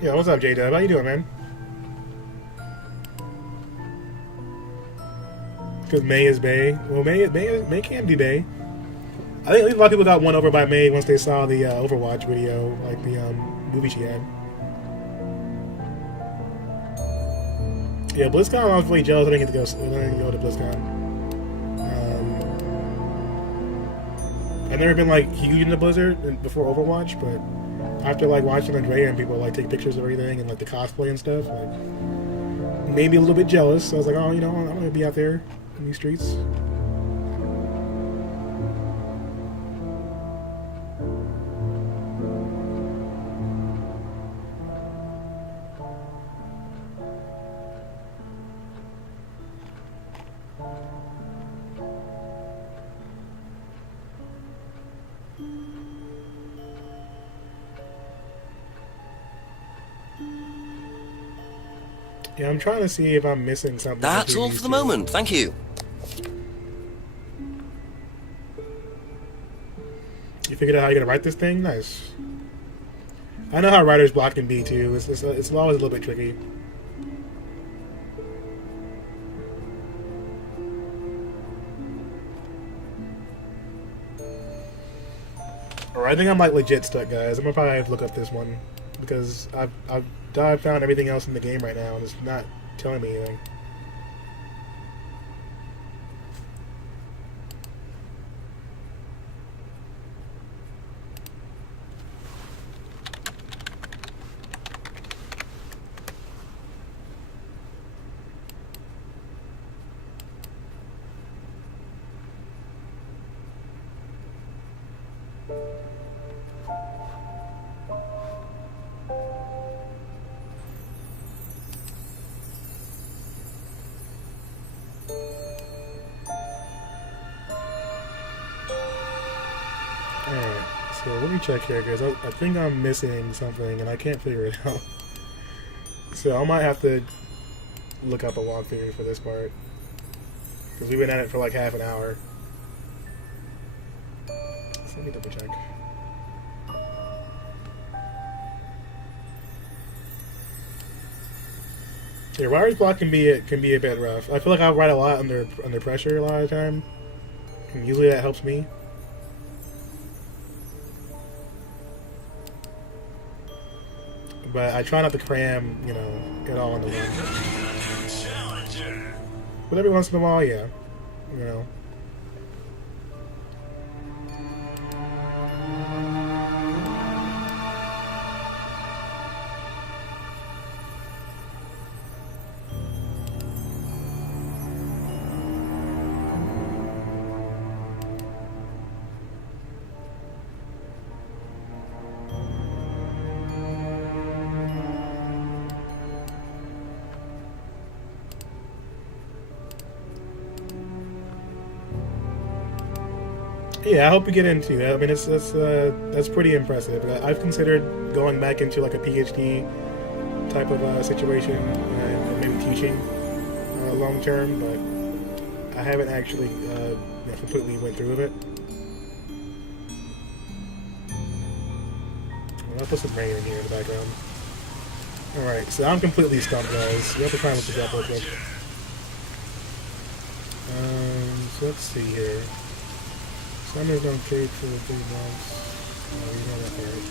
Yeah, what's up, J-Dub? How you doing, man? Because May is Bay. Well, May can be Bay. I think a lot of people got won over by May once they saw the Overwatch video, like the movie she had. Yeah, BlizzCon, I was really jealous I didn't get to go to BlizzCon. I've never been like huge into Blizzard before Overwatch, but after like watching Andrea and people like take pictures of everything and like the cosplay and stuff, like maybe a little bit jealous. So I was like, oh, you know, I'm gonna be out there in these streets. Yeah, I'm trying to see if I'm missing something. That's all for the moment. Thank you. You figured out how you're gonna write this thing? Nice. I know how writer's block can be too. It's always a little bit tricky. Alright, I think I'm like legit stuck, guys. I'm gonna probably have to look up this one because I've found everything else in the game right now and it's not telling me anything. Alright, so let me check here, guys. I think I'm missing something and I can't figure it out. So I might have to look up a walkthrough for this part. Because we've been at it for like half an hour. So let me double check. Yeah, writer's block can be a bit rough. I feel like I write a lot under pressure a lot of the time. And usually that helps me. But I try not to cram, you know, it all into one. But every once in a while, yeah. You know. Yeah, I hope we get into it. I mean, that's pretty impressive. I've considered going back into like a PhD type of situation and maybe teaching long term, but I haven't actually completely went through with it. I'll put some rain in here in the background. Alright, so I'm completely stumped, guys. You have to try and look this up real quick. So let's see here. Summers don't trade for the 3 months. Oh, you know that part.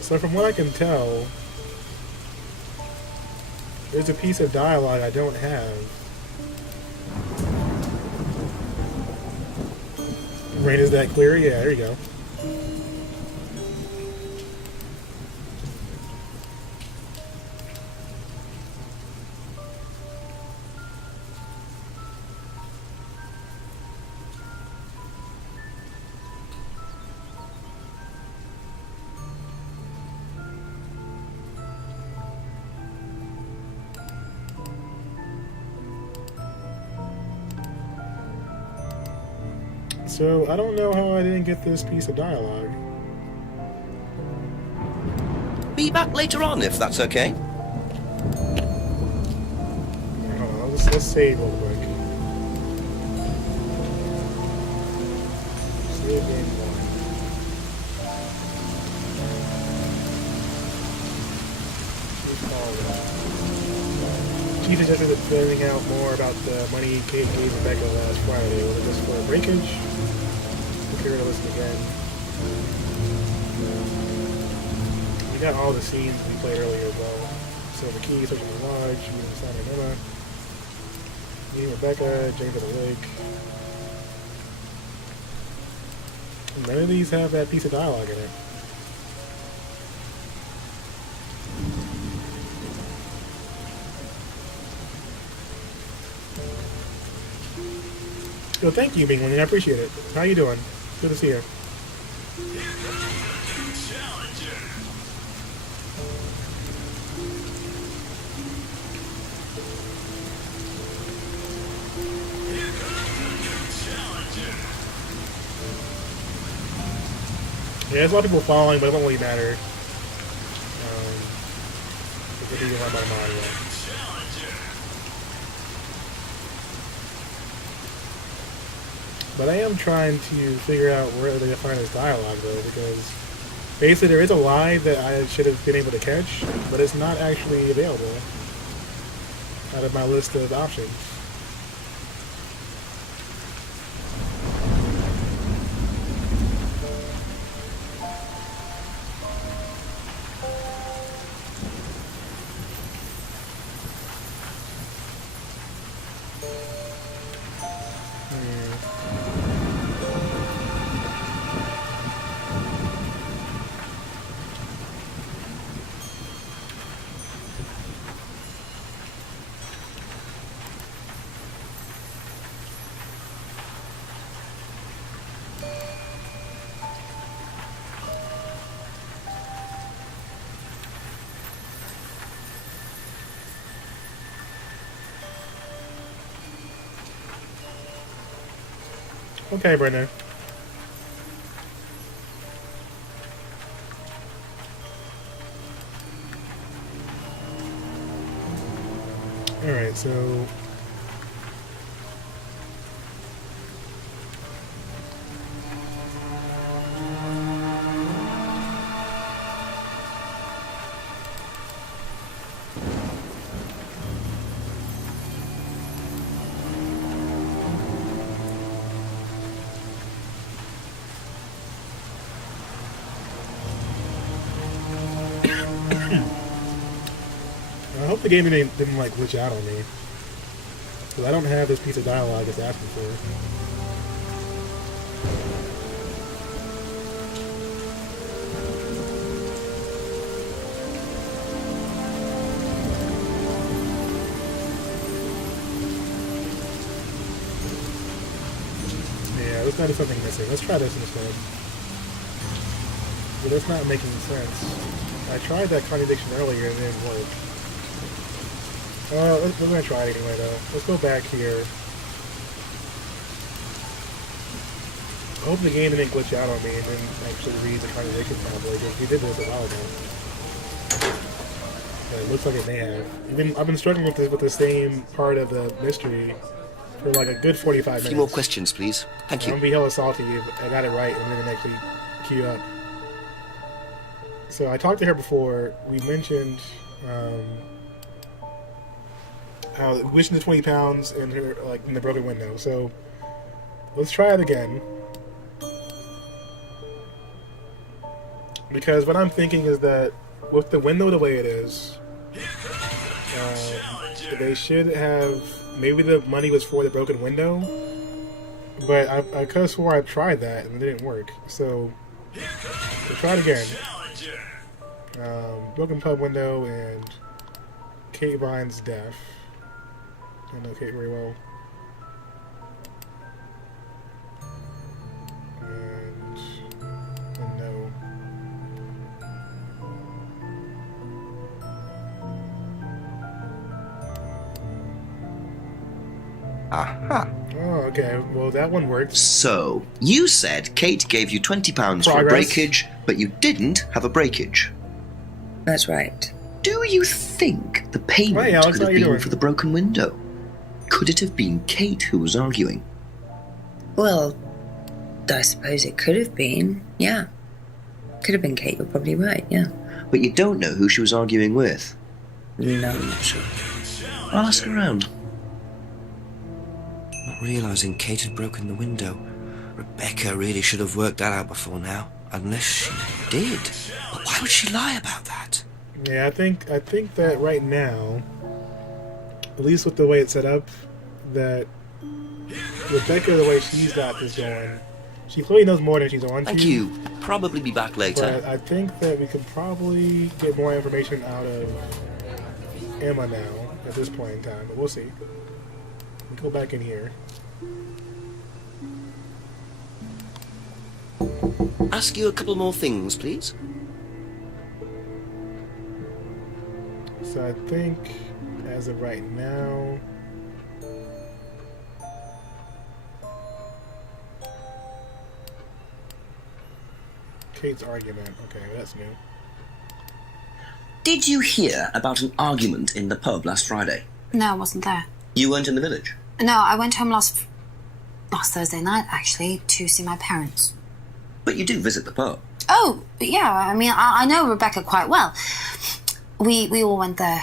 So from what I can tell, there's a piece of dialogue I don't have. Rain, is that clear? Yeah, there you go. So, I don't know how I didn't get this piece of dialogue. Be back later on, if that's okay. Hold on, let's save real quick. Save game 1. Chief suggested that finding out more about the money Kate gave Rebecca last Friday. Was it just for a breakage? Click here to listen again. We got all the scenes we played earlier as well. So the key, searching the lodge, meeting Simon and Emma, meeting Rebecca, James at the lake. None of these have that piece of dialogue in it. Well, thank you, Mingling. I appreciate it. How you doing? Good to see you. Yeah, there's a lot of people following, but it don't really matter. It doesn't run my mind yet. But I am trying to figure out where they find this dialogue, though, because basically there is a lie that I should have been able to catch, but it's not actually available out of my list of options. Okay, Brendan. Alright, so... I hope the game didn't like glitch out on me. Because I don't have this piece of dialogue it's asking for. Yeah, there's gotta be something missing. Let's try this instead. But that's not making sense. I tried that contradiction earlier and it didn't work. We're gonna try it anyway, though. Let's go back here. I hope the game didn't glitch out on me and then actually read the contradiction properly, because we did this a while ago. Yeah, it looks like it may have. I've been struggling with the same part of the mystery for like a good 45 minutes. A few more questions, please. Thank you. I'm gonna be hella salty if I got it right and then it actually queue up. So I talked to her before. We mentioned how wishing the 20 pounds in her, like, in the broken window. So let's try it again. Because what I'm thinking is that with the window the way it is, they should have, maybe the money was for the broken window, but I could have swore I tried that and it didn't work. So we'll try it again. Broken pub window and Kate Vine's death. I know Kate very well. And no. Aha. Oh, okay. Well, that one worked. So, you said Kate gave you £20 for a Progress. breakage, but you didn't have a breakage. That's right. Do you think the payment Hey, Alex, could how have you been doing? for the broken window? Could it have been Kate who was arguing? Well, I suppose it could have been, yeah. Could have been Kate, you're probably right, yeah. But you don't know who she was arguing with. No, I'm not sure. I'll ask around. Not realising Kate had broken the window. Rebecca really should have worked that out before now. Unless she did. But why would she lie about that? Yeah, I think that right now, at least with the way it's set up, that Rebecca, the way she's got this going, she clearly knows more than she's on to. Thank you. Probably be back later. But I think that we could probably get more information out of Emma now, at this point in time. But we'll see. We go back in here. ask you a couple more things, please? So I think, as of right now... Kate's argument. Okay, that's new. Did you hear about an argument in the pub last Friday? No, I wasn't there. You weren't in the village? No, I went home last Thursday night, actually, to see my parents. But you do visit the pub? Oh, yeah, I mean, I know Rebecca quite well. We all went there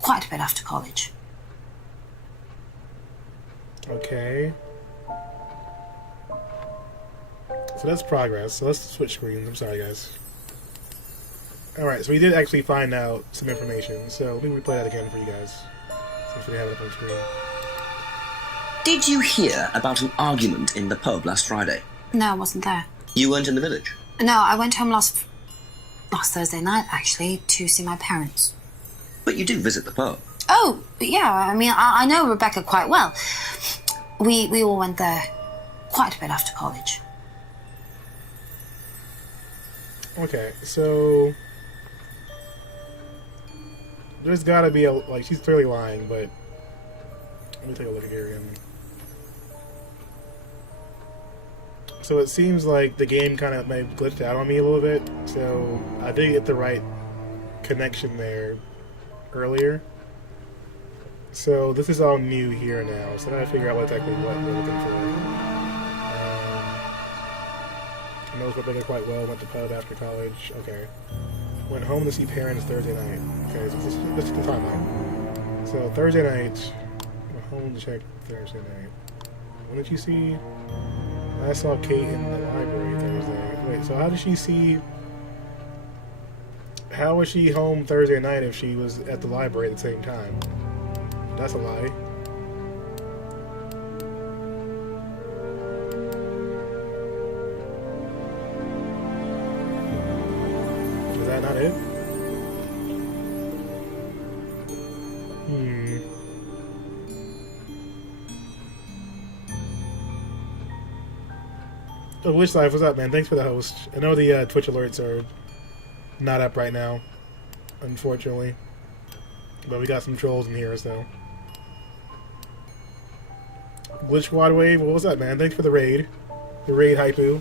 quite a bit after college. Okay. So that's progress. So let's switch screens. I'm sorry, guys. Alright, so we did actually find out some information. So let me replay that again for you guys. Since we have it up on screen. Did you hear about an argument in the pub last Friday? No, I wasn't there. You weren't in the village? No, I went home last Thursday night, actually, to see my parents. But you do visit the pub? Oh, yeah, I mean, I know Rebecca quite well. We all went there quite a bit after college. Okay, so... There's gotta be a... Like, she's clearly lying, but... Let me take a look at here again. So it seems like the game kind of may have glitched out on me a little bit, so I did get the right connection there earlier. So this is all new here now, so I gotta figure out exactly what we're looking for. Knows Rebecca quite well, went to pub after college. Okay. Went home to see parents Thursday night. Okay, so this is the timeline. So Thursday night, went home to check Thursday night. When did you see? I saw Kate in the library Thursday. Wait, so how did she see? How was she home Thursday night if she was at the library at the same time? That's a lie. Is that not it? Oh, Wish Life, what's up, man? Thanks for the host. I know the Twitch alerts are not up right now, unfortunately. But we got some trolls in here, so. Glitch Squad Wave, well, what's up, man? Thanks for the raid. The raid, Haipu.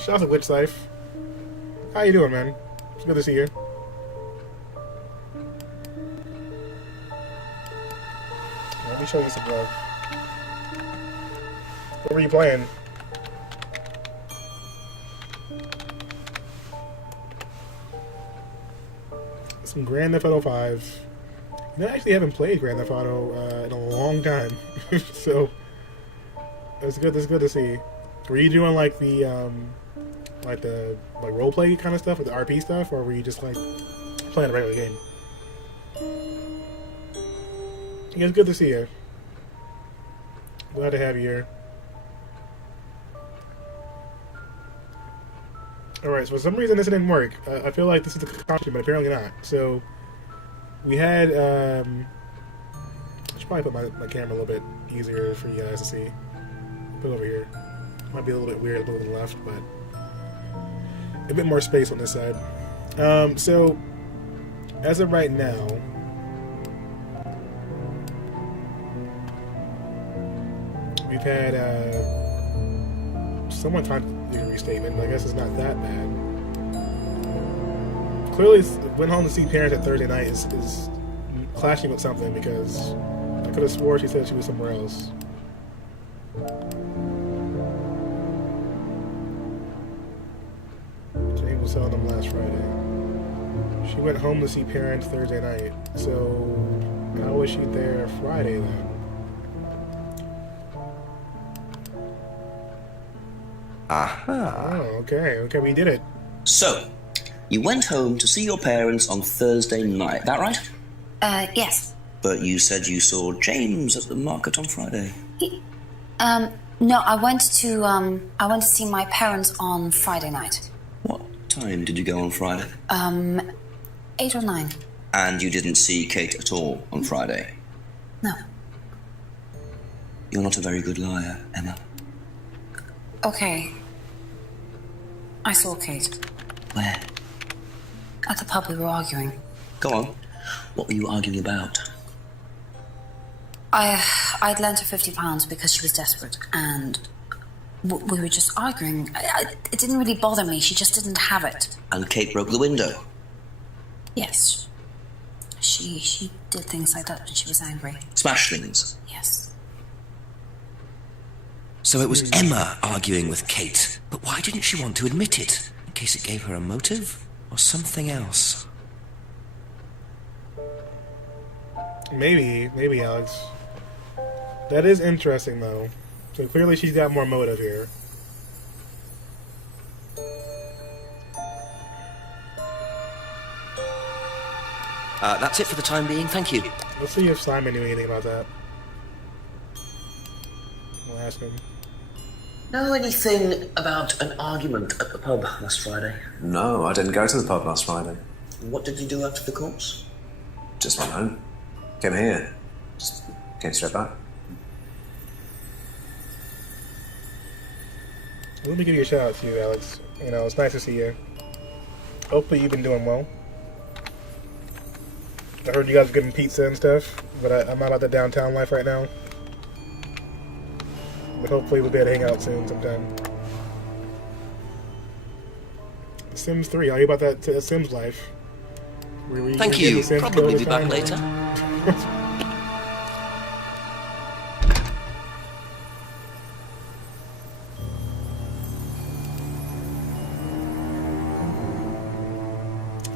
Shout out to Witch Life. How you doing, man? It's good to see you. Let me show you some love. What were you playing? Some Grand Theft Auto 5. I actually haven't played Grand Theft Auto in a long time, so it's good. It's good to see. Were you doing like the roleplay kind of stuff with the RP stuff, or were you just like playing a regular game? Yeah, it's good to see you. Glad to have you here. Alright, so for some reason this didn't work. I feel like this is the costume, but apparently not. So, we had, I should probably put my camera a little bit easier for you guys to see. Put it over here. Might be a little bit weird, a little to the left, but a bit more space on this side. So, as of right now, we've had, someone contradicted a restatement, but I guess it's not that bad. Clearly, went home to see parents at Thursday night is clashing with something, because I could have swore she said she was somewhere else. Jane was telling them last Friday. She went home to see parents Thursday night, so how was she there Friday then? Aha. Oh, okay, we did it. So, you went home to see your parents on Thursday night, that right? Yes. But you said you saw James at the market on Friday. No, I went to see my parents on Friday night. What time did you go on Friday? 8 or 9. And you didn't see Kate at all on Friday? No. You're not a very good liar, Emma. Okay. I saw Kate. Where? At the pub we were arguing. Go on. What were you arguing about? I'd lent her £50 because she was desperate, and we were just arguing. It didn't really bother me, she just didn't have it. And Kate broke the window? Yes. She did things like that when she was angry. Smash things? Yes. So it was Emma arguing with Kate, but why didn't she want to admit it? In case it gave her a motive? Or something else? Maybe, Alex. That is interesting, though. So clearly she's got more motive here. That's it for the time being, thank you. Let's see if Simon knew anything about that. We'll ask him. Know anything about an argument at the pub last Friday? No, I didn't go to the pub last Friday. What did you do after the course? Just went home. Came here. Just came straight back. Let me give you a shout out to you, Alex. You know, it's nice to see you. Hopefully you've been doing well. I heard you guys are getting pizza and stuff, but I'm not about the downtown life right now. But hopefully we'll be able to hang out soon sometime. Sims 3, are you about that Sims life? Thank you. Probably be back later.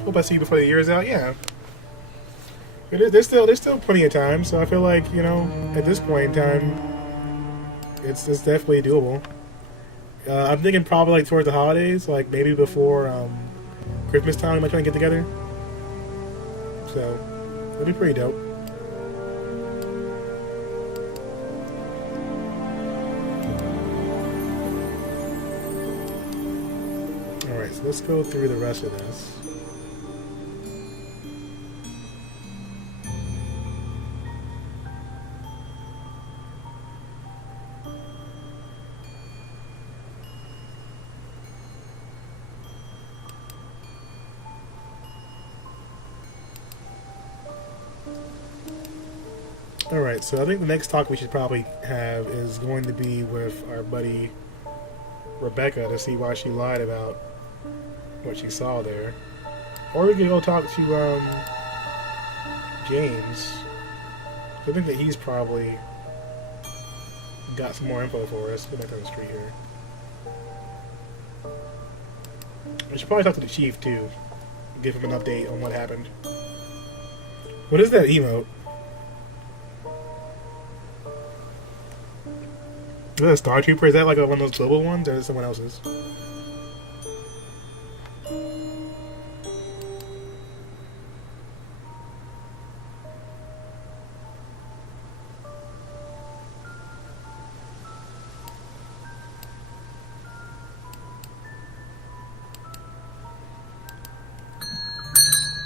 Hope I see you before the year's out. Yeah. There's still plenty of time, so I feel like, you know, at this point in time, it's definitely doable. I'm thinking probably like towards the holidays, like maybe before Christmas time, we might try and get together. So it'd be pretty dope. All right, so let's go through the rest of this. Alright, so I think the next talk we should probably have is going to be with our buddy Rebecca to see why she lied about what she saw there. Or we could go talk to James. I think that he's probably got some more info for us. Go back down the street here. We should probably talk to the chief too. Give him an update on what happened. What is that emote? Is that a Star Trooper? Is that like one of those global ones, or is it someone else's?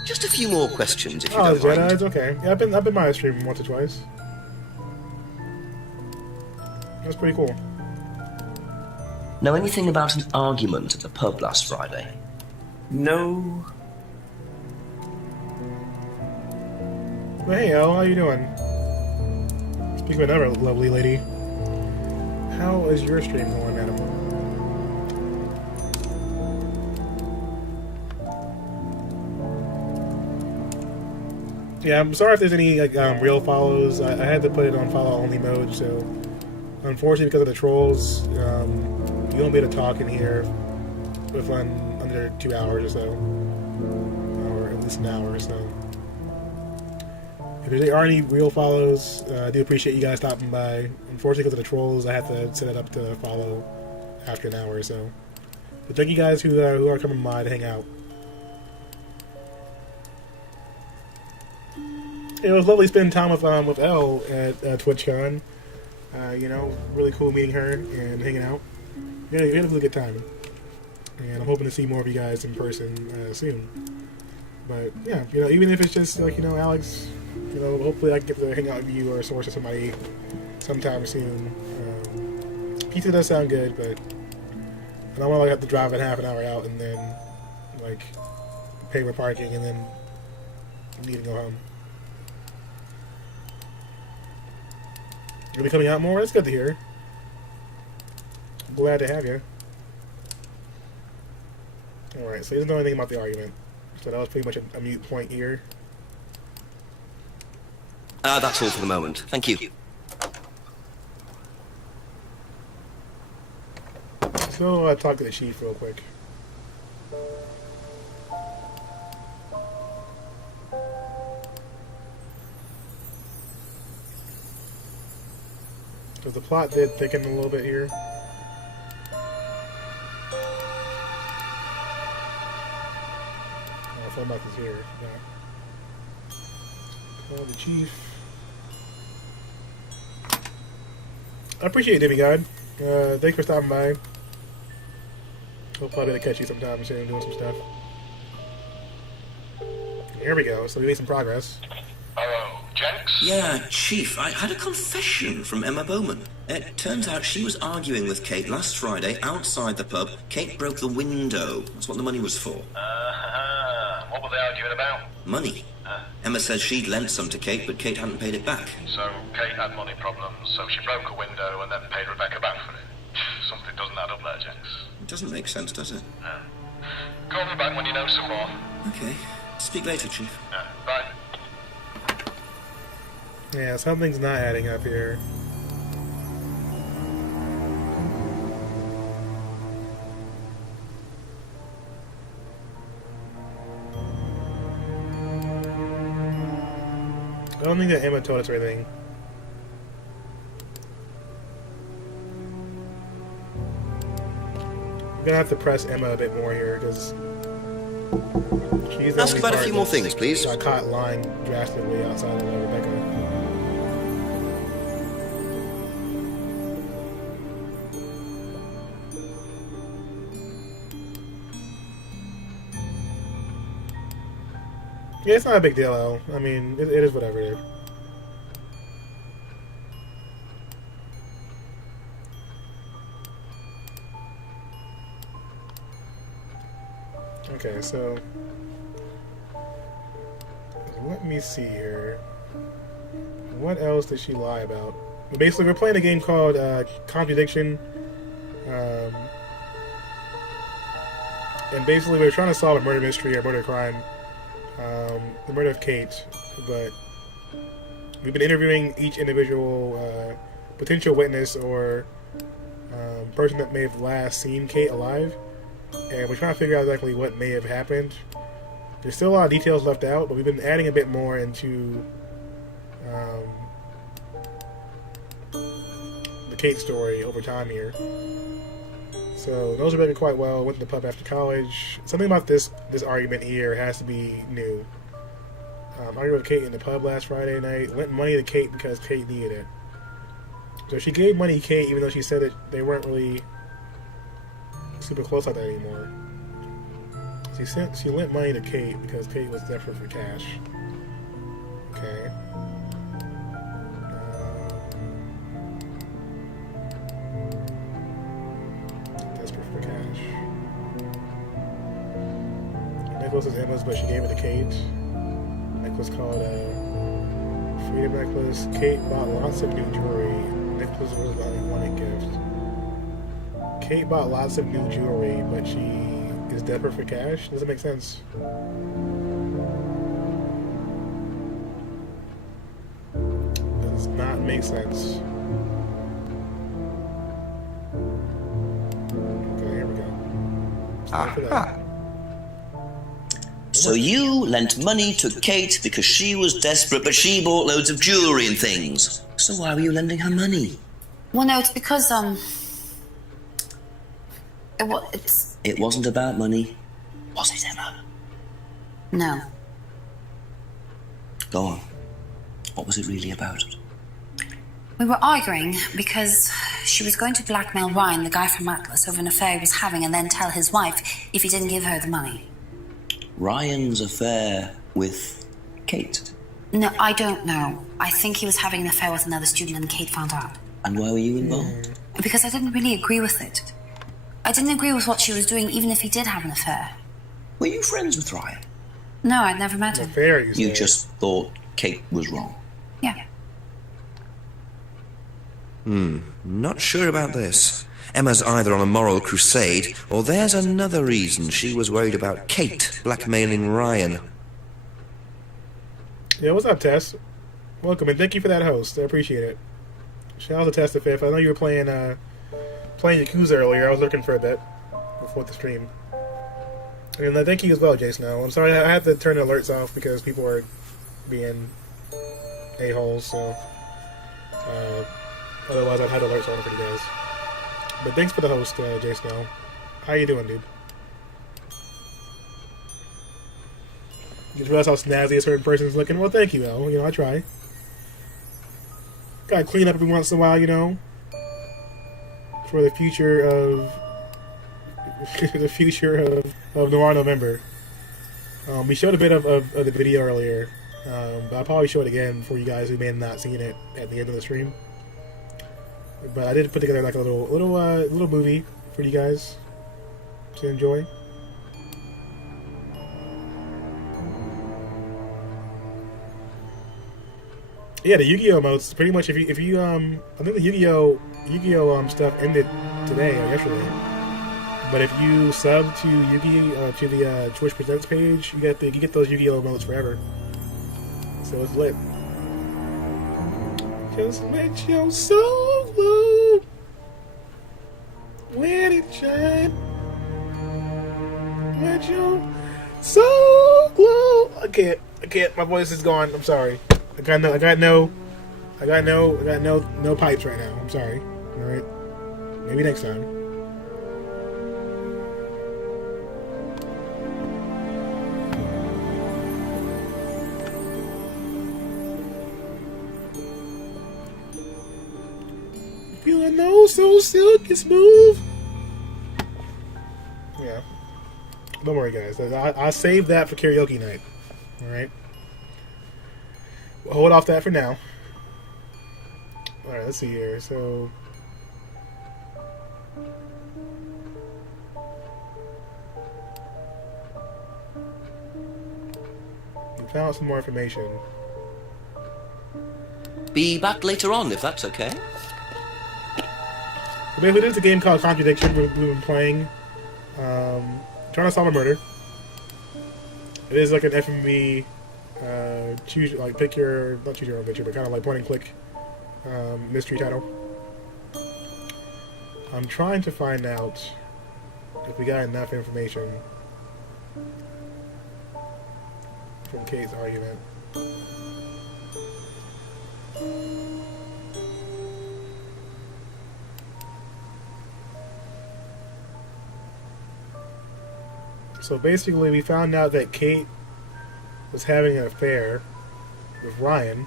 Just a few more questions, if you Oh, don't the mind. Jedi's? Okay. Yeah, I've been by a stream once or twice. That's pretty cool. Know anything about an argument at the pub last Friday? No. Well, hey, Elle, how you doing? Speaking of another lovely lady, how is your stream going, madam? Yeah, I'm sorry if there's any like real follows. I had to put it on follow only mode, so unfortunately because of the trolls, you won't be able to talk in here within under 2 hours or so, or at least an hour or so. If there are any real follows, I do appreciate you guys stopping by. Unfortunately because of the trolls, I have to set it up to follow after an hour or so. But thank you guys who are coming by to hang out. It was lovely spending time with Elle at TwitchCon. You know, really cool meeting her and hanging out. We had a really good time, and I'm hoping to see more of you guys in person soon. But yeah, you know, even if it's just like, you know, Alex, you know, hopefully I can get to hang out with you or a source of somebody sometime soon. Pizza does sound good, but And I want to have to drive it half an hour out and then like pay for parking and then leave and go home. You'll be coming out more? That's good to hear. Glad to have you. Alright, so he doesn't know anything about the argument. So that was pretty much a mute point here. That's all for the moment. Thank you. So talk to the chief real quick. Because the plot did thicken a little bit here. Phone box is here. Yeah. Call the chief. I appreciate it, demigod. Thanks for stopping by. Hope I'll be able to catch you sometime soon doing some stuff. Here we go. So we made some progress. Hello, Jenks? Yeah, Chief, I had a confession from Emma Bowman. It turns out she was arguing with Kate last Friday outside the pub. Kate broke the window. That's what the money was for. What were they arguing about? Money. Emma says she'd lent some to Kate, but Kate hadn't paid it back. So Kate had money problems, so she broke a window and then paid Rebecca back for it. Something doesn't add up there, Jenks. It doesn't make sense, does it? Call me back when you know some more. Okay. Speak later, Chief. Bye. Yeah, something's not adding up here. I don't think that Emma told us everything. I'm gonna have to press Emma a bit more here because she's the Ask only about a part few more that's things, please. got caught lying drastically outside of Rebecca. Yeah, it's not a big deal, though. I mean, it is whatever it is. Okay, so let me see here. What else did she lie about? Basically, we're playing a game called Contradiction. And basically, we're trying to solve a murder mystery or murder crime. The murder of Kate, but we've been interviewing each individual potential witness or person that may have last seen Kate alive, and we're trying to figure out exactly what may have happened. There's still a lot of details left out, but we've been adding a bit more into the Kate story over time here. So knows Rebecca quite well, went to the pub after college. Something about this argument here has to be new. Argued with Kate in the pub last Friday night, lent money to Kate because Kate needed it. So she gave money to Kate even though she said that they weren't really super close like that anymore. She lent money to Kate because Kate was desperate for cash. Okay. Desperate for cash. Necklace is Emma's, but she gave it to Kate. Necklace called Freedom Necklace. Kate bought lots of new jewelry. Necklace was only one gift. Kate bought lots of new jewelry, but she is desperate for cash? Doesn't make sense. Does not make sense. Okay, here we go. So you lent money to Kate because she was desperate, but she bought loads of jewellery and things. So why were you lending her money? Well, no, it's because, It wasn't about money, was it, Emma? No. Go on. What was it really about? We were arguing because she was going to blackmail Ryan, the guy from Atlas, over an affair he was having and then tell his wife if he didn't give her the money. Ryan's affair with Kate? No, I don't know. I think he was having an affair with another student and Kate found out. And why were you involved? Because I didn't really agree with it. I didn't agree with what she was doing, even if he did have an affair. Were you friends with Ryan? No, I'd never met him. Affair, You just thought Kate was wrong. Yeah. Not sure about this. Emma's either on a moral crusade, or there's another reason she was worried about Kate blackmailing Ryan. Yeah, what's up, Tess? Welcome, and thank you for that host. I appreciate it. Shout out to Tess the Fifth. I know you were playing Yakuza earlier. I was looking for a bit before the stream. And thank you as well, Jay Snow. I'm sorry, I had to turn the alerts off because people are being a-holes, so... otherwise, I'd had alerts on for you guys. But thanks for the host, Jay Snow. How you doing, dude? You just realize how snazzy a certain person's looking? Well, thank you, Al. You know, I try. Gotta clean up every once in a while, you know? For the future of... the future of Noir November. We showed a bit of the video earlier, but I'll probably show it again for you guys who may have not seen it at the end of the stream. But I did put together like a little movie for you guys to enjoy. Yeah, the Yu-Gi-Oh emotes pretty much. If you I think the Yu-Gi-Oh stuff ended today or yesterday. But if you sub to Yu-Gi to the Twitch Presents page, you get those Yu-Gi-Oh emotes forever. So it's lit. Just let your soul glow, let it shine. Let your soul glow. I can't. My voice is gone. I'm sorry. I got no pipes right now. I'm sorry. All right. Maybe next time. Feeling oh so silky smooth. Yeah. Don't worry, guys. I'll save that for karaoke night. All right. We'll hold off that for now. All right. Let's see here. So. We found some more information. Be back later on, if that's okay. Basically, there's a game called Contradiction we've been playing. Trying to solve a murder. It is like an FMV, pick your, not choose your own picture, but kind of like point and click mystery title. I'm trying to find out if we got enough information from Kate's argument. So basically, we found out that Kate was having an affair with Ryan,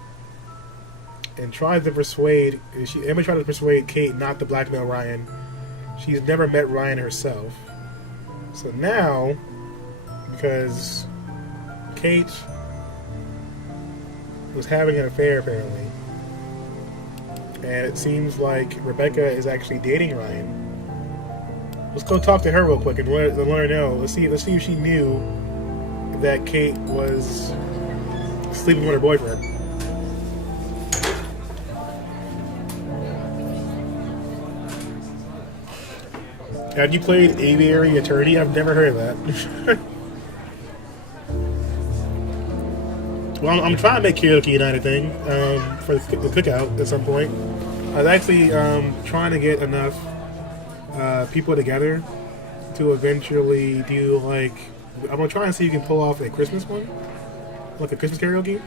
and tried to persuade. Emma tried to persuade Kate not to blackmail Ryan. She's never met Ryan herself. So now, because Kate was having an affair apparently, and it seems like Rebecca is actually dating Ryan. Let's go talk to her real quick and let her know. Let's see if she knew that Kate was sleeping with her boyfriend. Have you played Aviary Attorney? I've never heard of that. Well, I'm trying to make karaoke night a thing for the cookout at some point. I was actually trying to get enough people together to eventually do like, I'm gonna try and see if you can pull off a Christmas one, like a Christmas karaoke.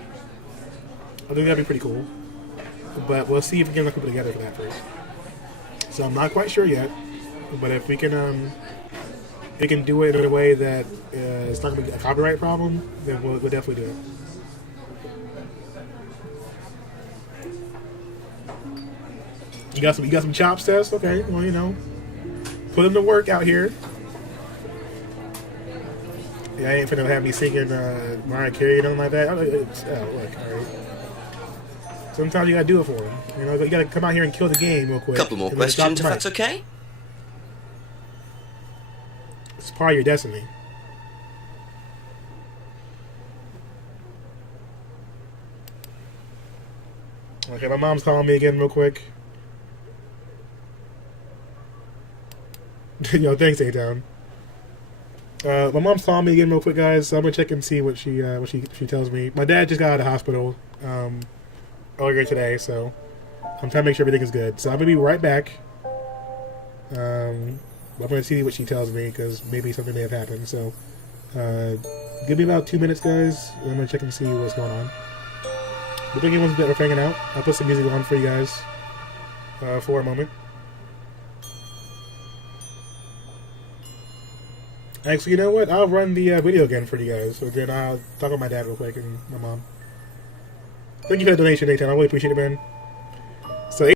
I think that'd be pretty cool, but we'll see if we can get enough people together for that first. So I'm not quite sure yet, but if we can do it in a way that it's not gonna be a copyright problem, then we'll definitely do it. You got some chops, Tess? Okay, well, you know, put them to work out here. Yeah, I ain't finna have me singing Mariah Carey or nothing like that. Look, all right. Sometimes you gotta do it for them. You know, you gotta come out here and kill the game real quick. Couple more questions, if that's okay. part of your destiny. Okay, my mom's calling me again real quick. Yo, thanks, A-Town. My mom's calling me again real quick, guys. So I'm gonna check and see what she tells me. My dad just got out of the hospital earlier today, so I'm trying to make sure everything is good. So I'm gonna be right back. I'm gonna see what she tells me because maybe something may have happened. So give me about 2 minutes, guys. I'm gonna check and see what's going on. Hope everyone's hanging out. I'll put some music on for you guys for a moment. Actually, you know what? I'll run the video again for you guys. So then I'll talk with my dad real quick and my mom. Thank you for the donation, Nathan. I really appreciate it, man.